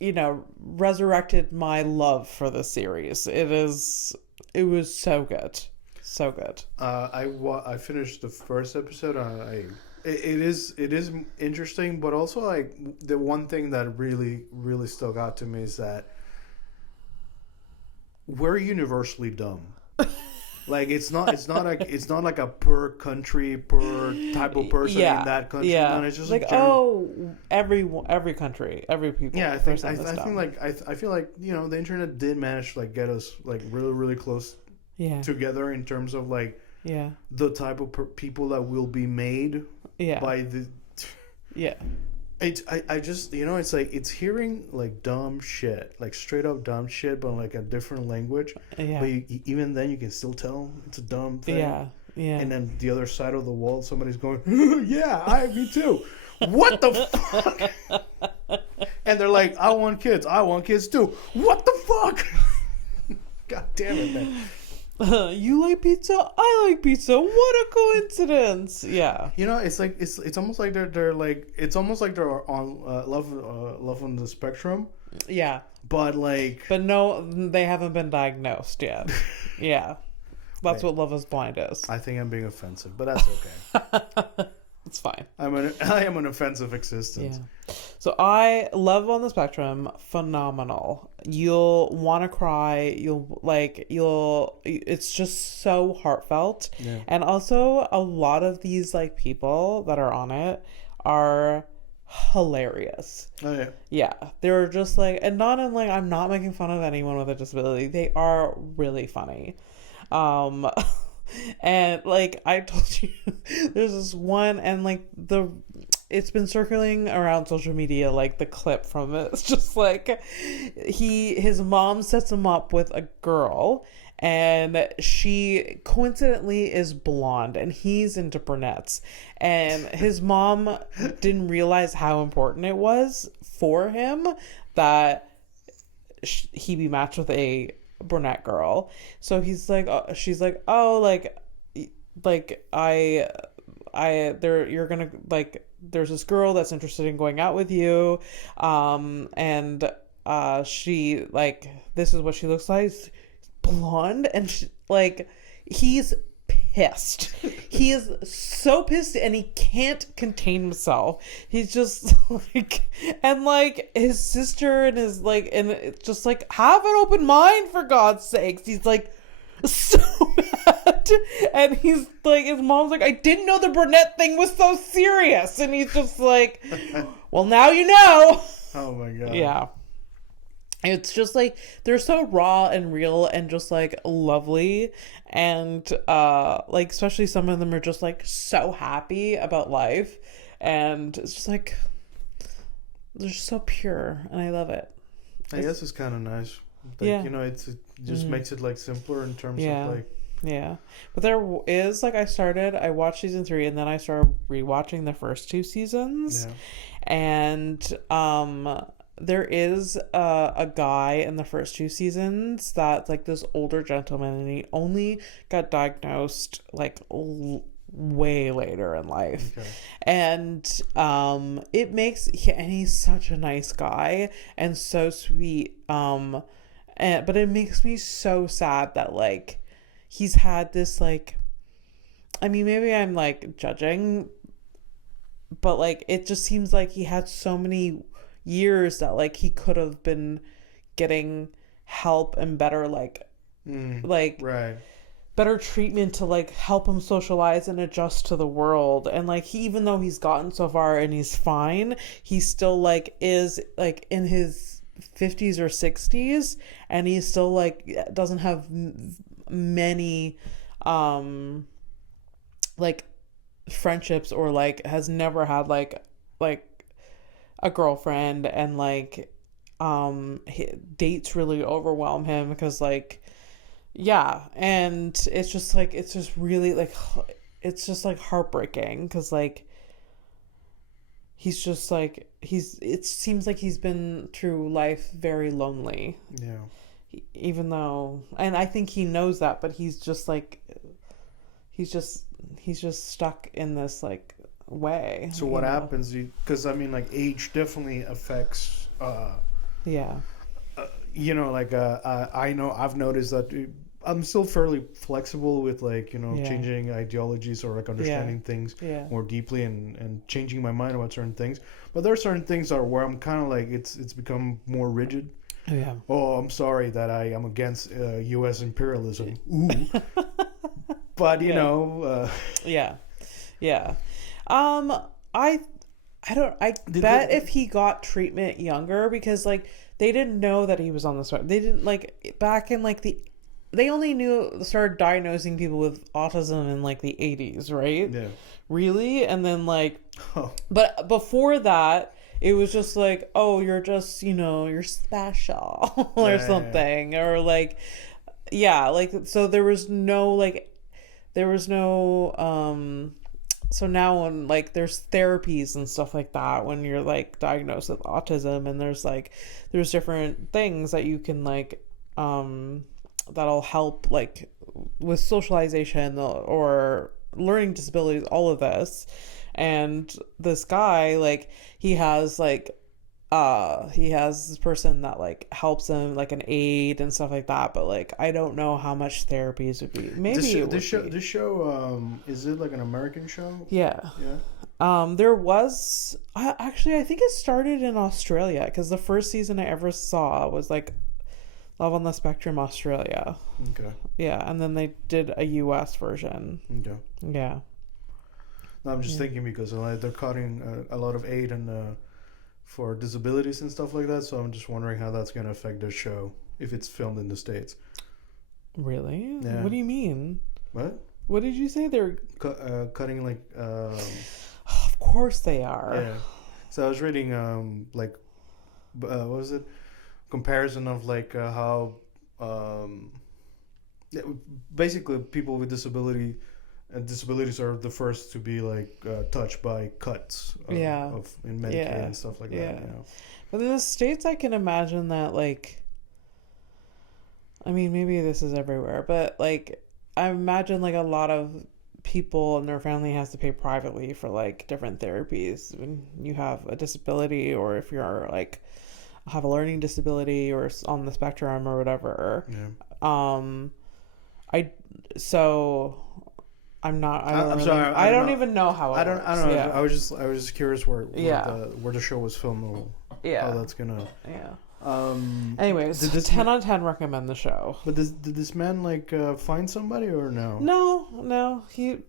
resurrected my love for the series. It was so good. So good. I finished the first episode. It is interesting, but also like the one thing that really really stuck out to me is that we're universally dumb. Like it's not like a per country, per type of person in that country. Yeah. No, it's just like every country, every people. Yeah, I feel like the internet did manage to like get us like really really close. Yeah. Together in terms of like the type of people that will be made by the I just it's like it's hearing like dumb shit, like straight up dumb shit, but like a different language. But even then you can still tell it's a dumb thing. And then the other side of the wall, somebody's going, me too. What the fuck? And they're like, I want kids too. What the fuck? God damn it, man. You like pizza, I like pizza, what a coincidence. Yeah, It's like it's almost like they're like it's almost like they're on love on the spectrum. yeah, But like, but no, they haven't been diagnosed yet. Yeah, that's what Love Is Blind is. I think I'm being offensive, but that's okay. It's fine. I am an offensive existence. Yeah. So I Love on the Spectrum, phenomenal. You'll want to cry. It's just so heartfelt. Yeah. And also a lot of these like people that are on it are hilarious. Oh yeah. Yeah. They're just like, and not in like, I'm not making fun of anyone with a disability. They are really funny. And like I told you, there's this one, and like it's been circling around social media, like the clip from it. It's just like his mom sets him up with a girl, and she coincidentally is blonde, and he's into brunettes, and his mom didn't realize how important it was for him that he be matched with a brunette girl. So he's like, she's like, oh, like you're gonna like, there's this girl that's interested in going out with you, and she like, this is what she looks like, blonde, and she, like, he's pissed. He is so pissed, and he can't contain himself. He's just like, and like his sister and his like, and it's just like, have an open mind for God's sakes. He's like so mad, and he's like, his mom's like, I didn't know the brunette thing was so serious, and he's just like, well, now you know. Oh my god. Yeah. It's just like, they're so raw and real and just like lovely, and like, especially some of them are just like so happy about life, and it's just like, they're just so pure, and I love it. I guess it's kind of nice. Like, yeah. It just makes it like simpler in terms Yeah. of like. Yeah. But there is like, I watched season 3, and then I started rewatching the first 2 seasons. Yeah. And there is a guy in the first 2 seasons that's like this older gentleman, and he only got diagnosed like way later in life. Okay. And it makes, and he's such a nice guy and so sweet, but it makes me so sad that like he's had this, like, I mean, maybe I'm like judging, but like it just seems like he had so many years that like he could have been getting help and better like right, better treatment to like help him socialize and adjust to the world. And like, even though he's gotten so far and he's fine, he still like is like in his 50s or 60s, and he still like doesn't have many like friendships, or like has never had like a girlfriend, and like dates really overwhelm him because like, yeah, and it's just like, it's just really like, it's just like heartbreaking because like he's just like, it seems like he's been through life very lonely. Yeah. Even though, and I think he knows that, but he's just like, he's just stuck in this like way. So what happens? Because I mean, like, age definitely affects. Yeah. I know I've noticed that I'm still fairly flexible with like Yeah. changing ideologies or like understanding things Yeah. more deeply and changing my mind about certain things. But there are certain things that are where I'm kind of like it's become more rigid. Yeah. Oh, I'm sorry that I am against U.S. imperialism. Ooh. But Yeah. Yeah. I bet if he got treatment younger, because like they didn't know that he was on the spectrum. They didn't, like, back in like they only started diagnosing people with autism in like the 80s, right? Yeah. Really? And then like, but before that, it was just like, oh, you're just, you're special or something. Yeah. Or like, yeah, like, so there was no, so now when like there's therapies and stuff like that when you're like diagnosed with autism, and there's different things that you can like that'll help like with socialization or learning disabilities, all of this. And this guy, like, he has this person that like helps him, like an aide and stuff like that, but like I don't know how much therapies would be. Maybe this show is it like an American show? Yeah. There was actually, I think it started in Australia, because the first season I ever saw was like Love on the Spectrum Australia. Okay. Yeah, and then they did a US version. Okay. Yeah. No, I'm just thinking because they're cutting a lot of aid and for disabilities and stuff like that. So I'm just wondering how that's going to affect the show if it's filmed in the States. Really? Yeah. What do you mean? What? What did you say? They're cutting like. Of course they are. Yeah. So I was reading what was it? Comparison of like how basically people with disabilities are the first to be like touched by cuts in Medicaid and stuff like that. You know? But in the States, I can imagine that, like, I mean, maybe this is everywhere, but like I imagine like a lot of people and their family has to pay privately for like different therapies when you have a disability, or if you're like have a learning disability or on the spectrum or whatever. I don't even know how it works. I don't know. I was just curious where the show was filmed or how that's gonna. Anyways, 10 on 10 recommend the show. But did this man like find somebody or no? No.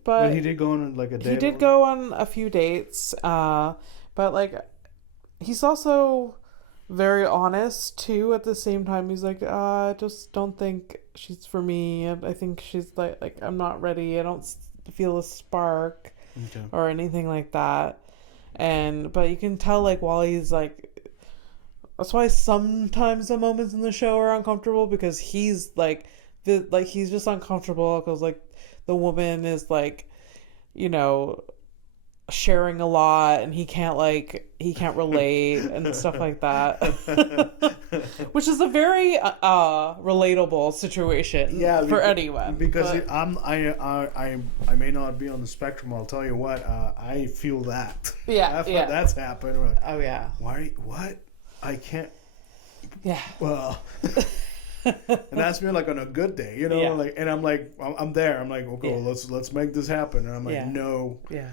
But he did go on like a date. He did go on a few dates. But like he's also very honest too. At the same time, he's like, I just don't think she's for me. I think she's like I'm not ready. I don't feel a spark or anything like that. But you can tell like while he's like. That's why sometimes the moments in the show are uncomfortable, because he's like he's just uncomfortable because like the woman is like, you know, sharing a lot and he can't relate and stuff like that. Which is a very relatable situation for anyone. Because I may not be on the spectrum. I'll tell you what, I feel that. That's happened. Like, oh yeah. Why? What? I can't. Yeah. Well, and that's me like on a good day, you know, like, and I'm like, I'm there. I'm like, okay, well, let's make this happen. And I'm like, no. Yeah.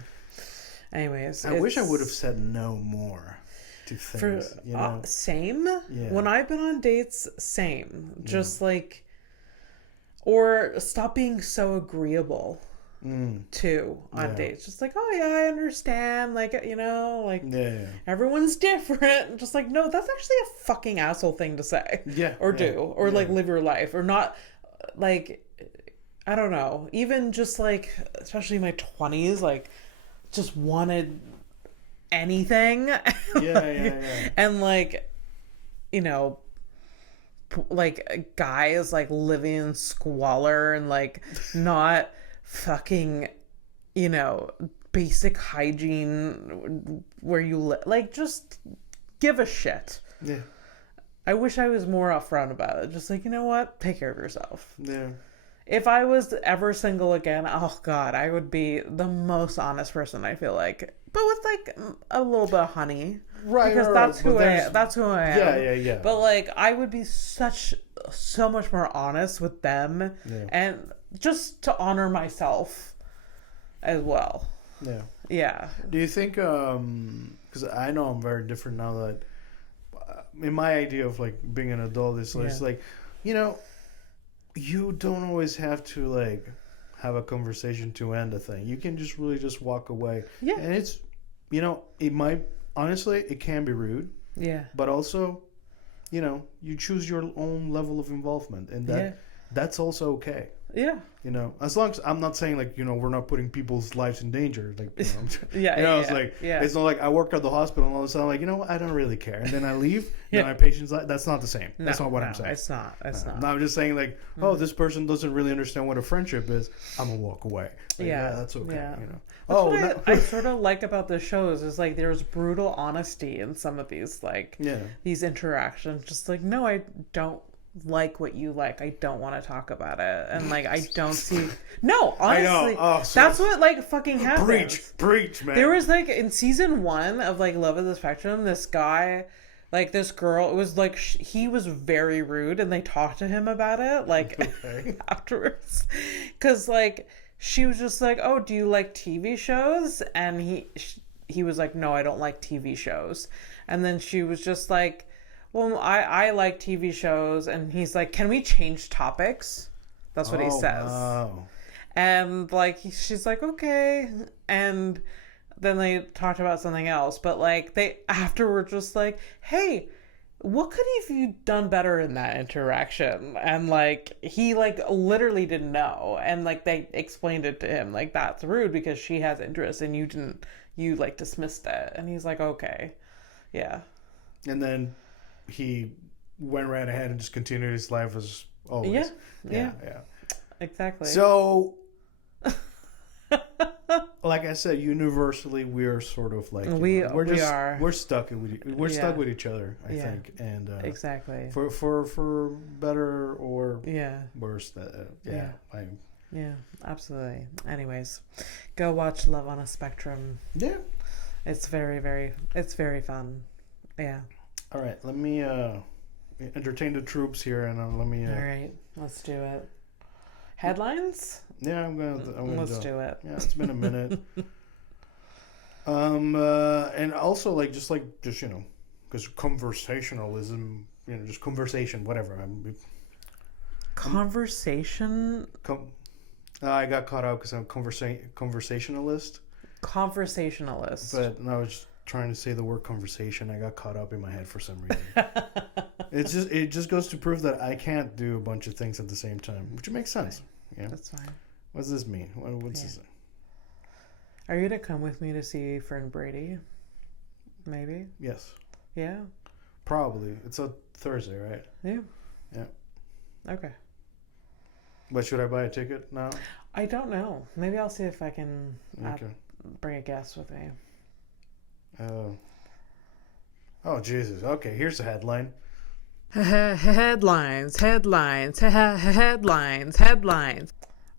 Anyways, I wish I would have said no more to things. You know? Same. Yeah. When I've been on dates, same. Just like, or stop being so agreeable. Too on dates, just like, oh yeah, I understand, like, you know, like everyone's different, just like, no, that's actually a fucking asshole thing to say or do, or like live your life, or not, like, I don't know, even just like, especially in my 20s, like just wanted anything and like, you know, like guys like living in squalor and like not fucking, you know, basic hygiene where you live, like, just give a shit. I wish I was more upfront about it, just like, you know what, take care of yourself. If I was ever single again, oh god, I would be the most honest person, I feel like, but with like a little bit of honey, because that's who I am. But like I would be so much more honest with them, and just to honor myself as well. Do you think because I know I'm very different now, that in my idea of like being an adult is it's like, you know, you don't always have to like have a conversation to end a thing. You can just really just walk away. And it's, you know, it might, honestly, it can be rude. But also, you know, you choose your own level of involvement, and that's also okay. You know, as long as I'm not saying like, you know, we're not putting people's lives in danger. Like, you know, it's like, it's not like I work at the hospital and all of a sudden I'm like, you know what, I don't really care. And then I leave, and my patient's like, that's not the same. That's not what I'm saying. It's not. No, I'm just saying like, oh, this person doesn't really understand what a friendship is. I'm going to walk away. Like, that's okay. You know? That's what I sort of like about the shows is like there's brutal honesty in some of these, like, these interactions. Just like, no, I don't like what you like. I don't want to talk about it. And like, I don't see. No, honestly, I know. Oh, so that's what like fucking happens. Preach, man. There was like in season 1 of like Love of the Spectrum, this guy, like this girl, it was like he was very rude, and they talked to him about it like afterwards, because like she was just like, oh, do you like TV shows? And he was like, no, I don't like TV shows. And then she was just like, well, I like TV shows. And he's like, can we change topics? That's what he says. Wow. And like she's like, okay. And then they talked about something else, but like they afterwards just like, hey, what could have you done better in that interaction? And like he like literally didn't know, and like they explained it to him like, that's rude because she has interest and you like dismissed it. And he's like, okay, yeah. And then he went right ahead and just continued his life as always. Yeah. Exactly. So like I said, universally, we're sort of like we're stuck with each other. I think, and exactly for better or worse. Absolutely. Anyways, go watch Love on a Spectrum. Yeah, it's very fun. Yeah. All right, let me entertain the troops here, and let me. All right, let's do it. Headlines? Yeah, I'm gonna let's do it. Yeah, it's been a minute. And also like just you know, because conversationalism, you know, just conversation, whatever. Conversation. I got caught out because I'm conversationalist. Conversationalist. But I was trying to say the word conversation. I got caught up in my head for some reason. It just goes to prove that I can't do a bunch of things at the same time, which makes sense. Yeah, that's fine. What does this mean? What's this? Are you gonna come with me to see Fern Brady? Maybe. Yes. Yeah. Probably. It's a Thursday, right? Yeah. Yeah. Okay. But should I buy a ticket now? I don't know. Maybe I'll see if I can bring a guest with me. Oh, Jesus. Okay, here's the headline. Headlines.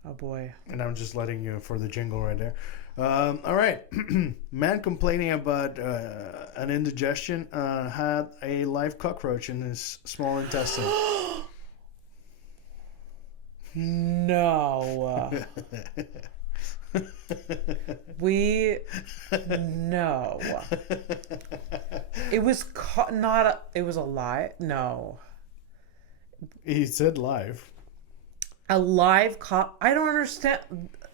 Oh, boy. And I'm just letting you for the jingle right there. All right. Man complaining about an indigestion had a live cockroach in his small intestine. No. No. It was it was a lie. No. He said live. A live I don't understand.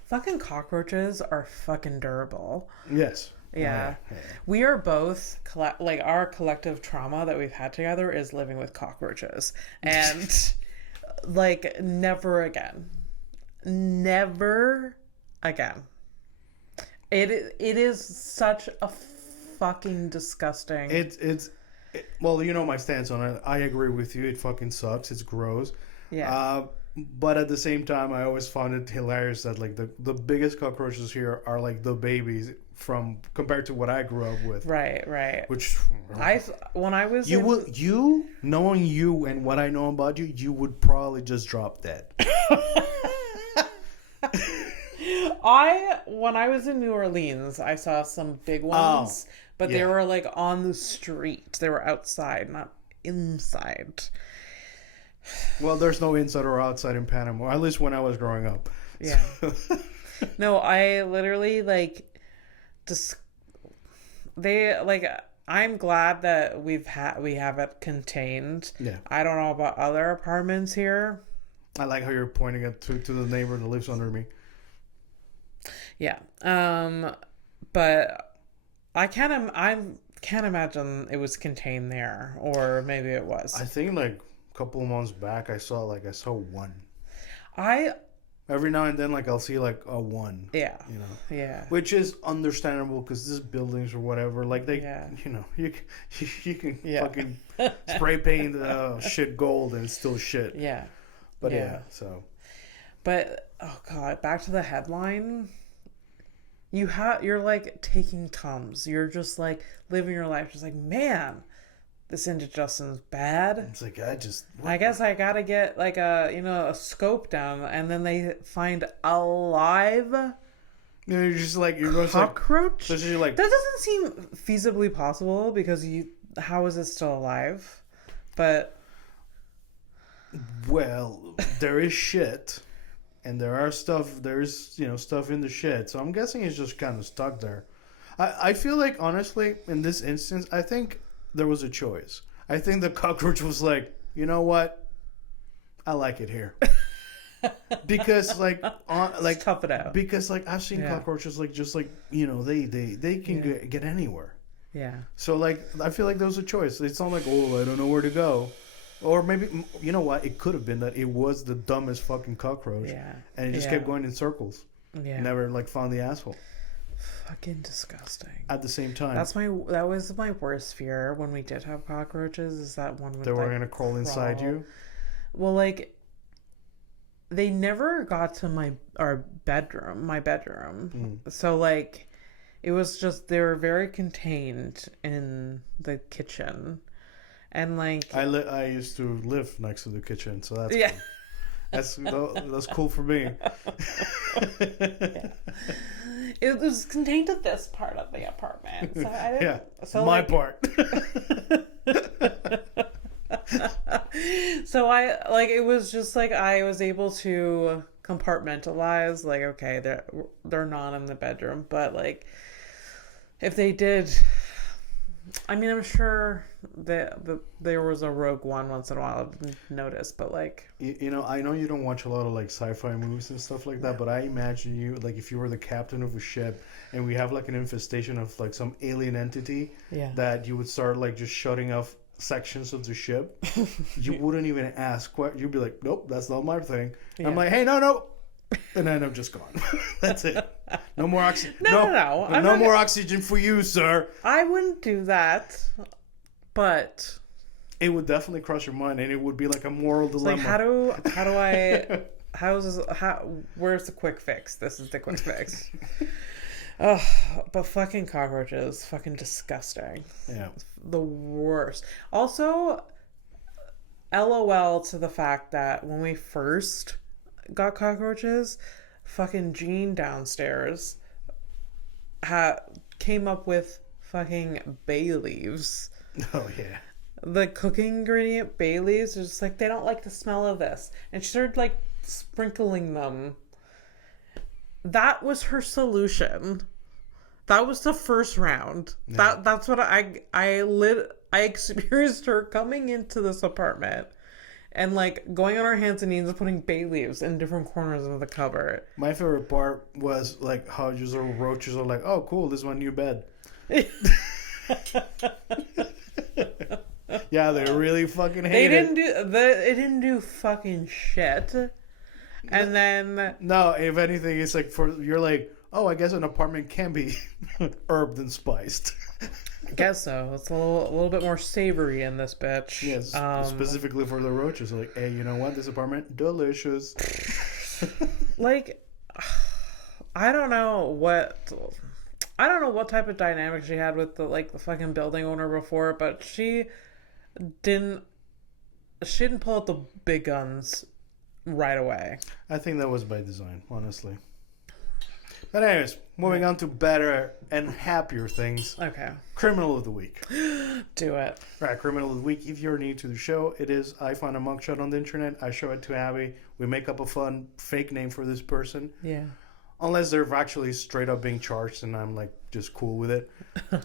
Fucking cockroaches are fucking durable. Yes. Yeah. We are both like our collective trauma that we've had together is living with cockroaches, and like never again. It is such a fucking disgusting. Well, you know my stance on it. I agree with you. It fucking sucks. It's gross. Yeah. But at the same time, I always found it hilarious that like the biggest cockroaches here are like the babies compared to what I grew up with. Right. Which when I was knowing you and what I know about you, you would probably just drop dead. When I was in New Orleans, I saw some big ones, but they were like on the street. They were outside, not inside. Well, there's no inside or outside in Panama, at least when I was growing up. Yeah. No, I literally I'm glad that we have it contained. Yeah. I don't know about other apartments here. I like how you're pointing it to the neighbor that lives under me. Yeah. But I can't imagine it was contained there, or maybe it was. I think like a couple of months back I saw one. Every now and then, like, I'll see, like, a one. Yeah. You know? Yeah. Which is understandable because this buildings or whatever, like, they, you know, you can fucking spray paint shit gold and it's still shit. Yeah. But, so. But, oh, God, back to the headline. You're, like, taking Tums. You're just, like, living your life. Just like, man, this indigestion's bad. It's like, I guess I gotta get like a scope down, and then they find alive you're just like, you're going cockroach. So you're like, that doesn't seem feasibly possible because how is it still alive? But well, there is shit, and there's stuff in the shit. So I'm guessing it's just kind of stuck there. I feel like, honestly, in this instance, I think there was a choice. I think the cockroach was like, you know what? I like it here. Because like tough it out. Because like I've seen cockroaches like just like, you know, they can get anywhere. Yeah. So like I feel like there was a choice. It's not like, oh, I don't know where to go. Or maybe, you know what? It could have been that it was the dumbest fucking cockroach. Yeah. And it just kept going in circles. Yeah. Never like found the asshole. Fucking disgusting. At the same time, that was my worst fear when we did have cockroaches, is that one would, they were gonna crawl inside you. Well, like, they never got to my bedroom. So like, it was just, they were very contained in the kitchen, and like I used to live next to the kitchen, so that's cool. That's cool for me. Yeah. It was contained to this part of the apartment. So I didn't, so my part. So it was just like I was able to compartmentalize, like, okay, they're not in the bedroom, but like if they did, I mean, I'm sure that there was a rogue one once in a while I didn't notice, but like, you know, I know you don't watch a lot of like sci-fi movies and stuff like that, but I imagine you, like, if you were the captain of a ship and we have like an infestation of like some alien entity, that you would start like just shutting off sections of the ship. You wouldn't even ask what, you'd be like, nope, that's not my thing. I'm like, hey, no, and then I'm just gone. That's it. No more oxygen. No more oxygen for you, sir. I wouldn't do that, but it would definitely cross your mind, and it would be like a moral dilemma. Like, where's the quick fix? This is the quick fix. Oh, but fucking cockroaches, fucking disgusting. Yeah, the worst. Also, LOL to the fact that when we first got cockroaches, fucking Jean downstairs came up with fucking bay leaves. Oh yeah. The cooking ingredient bay leaves are just like, they don't like the smell of this, and she started like sprinkling them. That was her solution. That was the first round. Yeah. That's what I experienced her coming into this apartment and like going on her hands and knees and putting bay leaves in different corners of the cupboard. My favorite part was like how just little roaches are like, oh cool, this is my new bed. Yeah, they really fucking hate it. It didn't do fucking shit. And then no, if anything, it's like you're like, oh, I guess an apartment can be herbed and spiced. I guess so. It's a little bit more savory in this bitch. Yes, specifically for the roaches. Like, hey, you know what? This apartment, delicious. Like, I don't know what type of dynamic she had with the fucking building owner before, but she didn't pull out the big guns right away. I think that was by design, honestly. But anyways, moving on to better and happier things. Okay. Criminal of the week. Do it. Right, criminal of the week. If you're new to the show, it is, I find a mugshot on the internet, I show it to Abby, we make up a fun fake name for this person. Yeah. Unless they're actually straight up being charged, and I'm like just cool with it.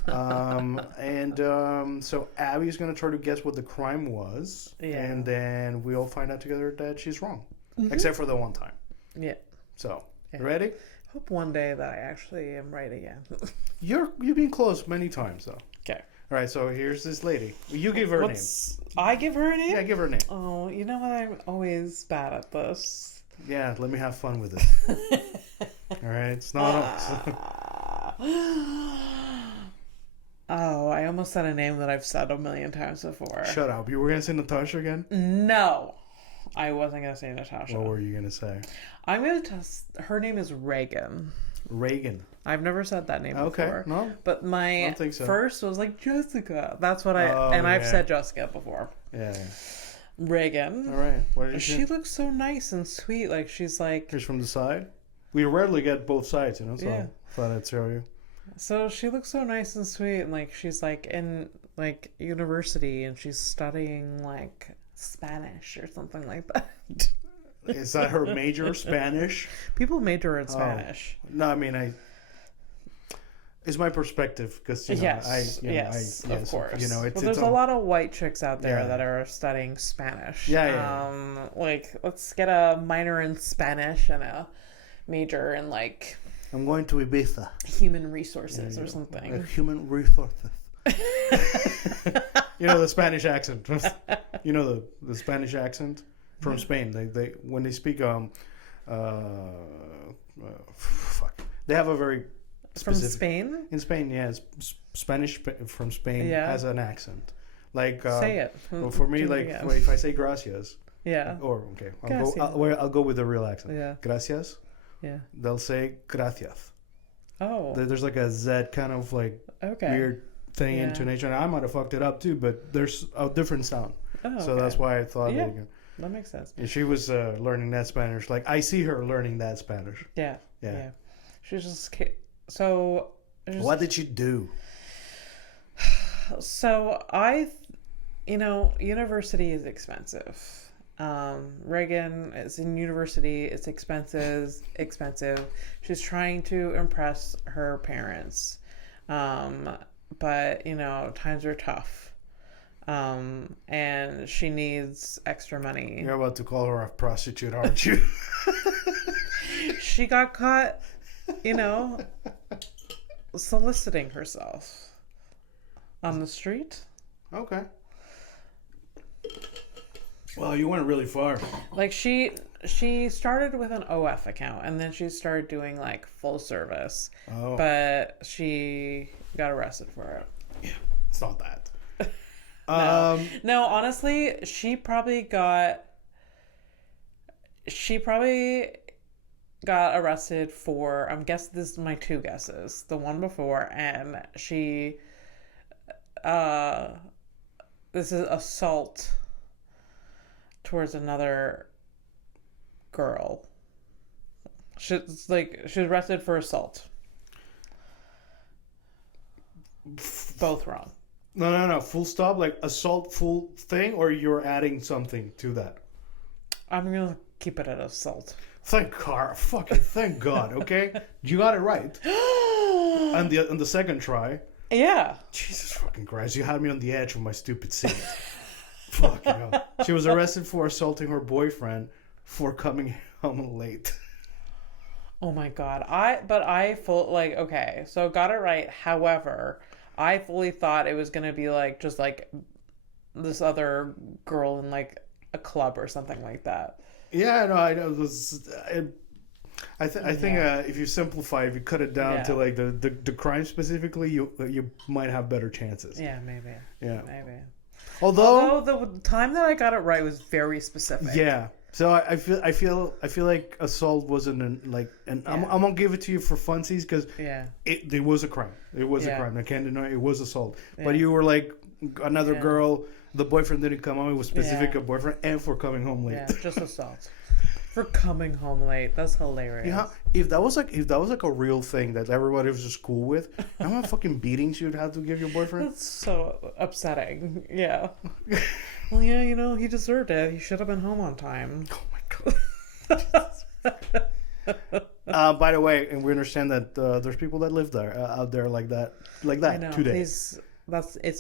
So Abby's gonna try to guess what the crime was, and then we all find out together that she's wrong, except for the one time. Yeah. So ready? Hope one day that I actually am right again. You've been close many times though. Okay. All right. So here's this lady. You give her a name. I give her a name? Yeah, give her a name. Oh, you know what? I'm always bad at this. Yeah, let me have fun with it. All right, it's not. Oh, I almost said a name that I've said a million times before. Shut up! You were gonna say Natasha again? No, I wasn't gonna say Natasha. What were you gonna say? I'm gonna test. Her name is Reagan. Reagan. I've never said that name before. No? But my I don't think so. first was like Jessica. That's what I've said Jessica before. Yeah. Reagan. All right. What did She looks so nice and sweet. Like she's like. Here's from the side. We rarely get both sides, you know. So I thought I'd show you. So she looks so nice and sweet, and like she's like in like university, and she's studying like Spanish or something like that. Is that her major, Spanish? People major in Spanish. No, I mean it's my perspective because of course. You know, there's a lot of white chicks out there that are studying Spanish. Like let's get a minor in Spanish and a major in like. I'm going to Ibiza. Human resources or something. Human resources. You know the Spanish accent. You know the Spanish accent from Spain. They when they speak they have a very specific, from Spain. In Spain, yes, Spanish from Spain has an accent. Like say it. Well, for me, like if I say gracias. Yeah. Or okay, I'll go with the real accent. Yeah. Gracias. Yeah. They'll say gracias. Oh. There's like a Z kind of like weird thing intonation. I might have fucked it up too, but there's a different sound. Oh, so that's why I thought that makes sense. And she was learning that Spanish. Like I see her learning that Spanish. Yeah. She's just so. What did you do? So university is expensive. Reagan is in university. It's expensive. She's trying to impress her parents. But times are tough. And she needs extra money. You're about to call her a prostitute, aren't you? She got caught, soliciting herself on the street. Okay. Well, you went really far. Like she started with an OF account and then she started doing like full service. Oh. But she got arrested for it. Yeah, it's not that. No, honestly, she probably got arrested for, this is my two guesses. The one before, and she this is assault towards another girl. She was arrested for assault. Both wrong. No. Full stop. Like assault, full thing, or you're adding something to that. I'm gonna keep it at assault. Thank God. Okay, you got it right. And the second try. Yeah. Jesus fucking Christ! You had me on the edge of my stupid seat. Fucking hell. She was arrested for assaulting her boyfriend for coming home late. Oh my God. So got it right. However, I fully thought it was going to be just this other girl in a club or something like that. Yeah, no, I know. I think if you simplify, if you cut it down to the crime specifically, you might have better chances. Yeah, maybe. Yeah. Maybe. Although the time that I got it right was very specific. Yeah. So I feel like assault wasn't I'm gonna give it to you for funsies because it was a crime. It was a crime. I can't deny it was assault. Yeah. But you were like another girl. The boyfriend didn't come home. It was specific a boyfriend and for coming home late. Yeah, just assault. For coming home late. That's hilarious. Yeah, if that was a real thing that everybody was just cool with, how many fucking beatings you'd have to give your boyfriend? That's so upsetting. Yeah. Well, yeah, he deserved it. He should have been home on time. Oh my God. By the way, and we understand that there's people that live there out there like that I know, today. It's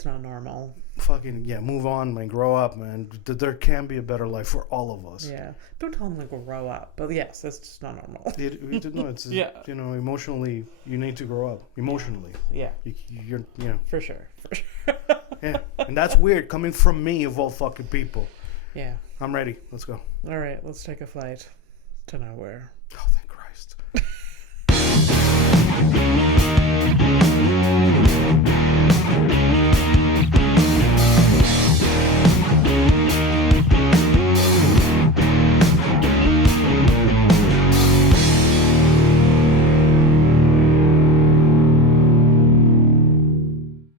not normal. Fucking move on, man. Grow up, man. There can be a better life for all of us. Yeah, don't tell them to grow up. But yes, it's just not normal. It's emotionally, you need to grow up emotionally. Yeah, you're for sure. Yeah, and that's weird coming from me of all fucking people. Yeah, I'm ready. Let's go. All right, let's take a flight to nowhere. Oh, thank Christ.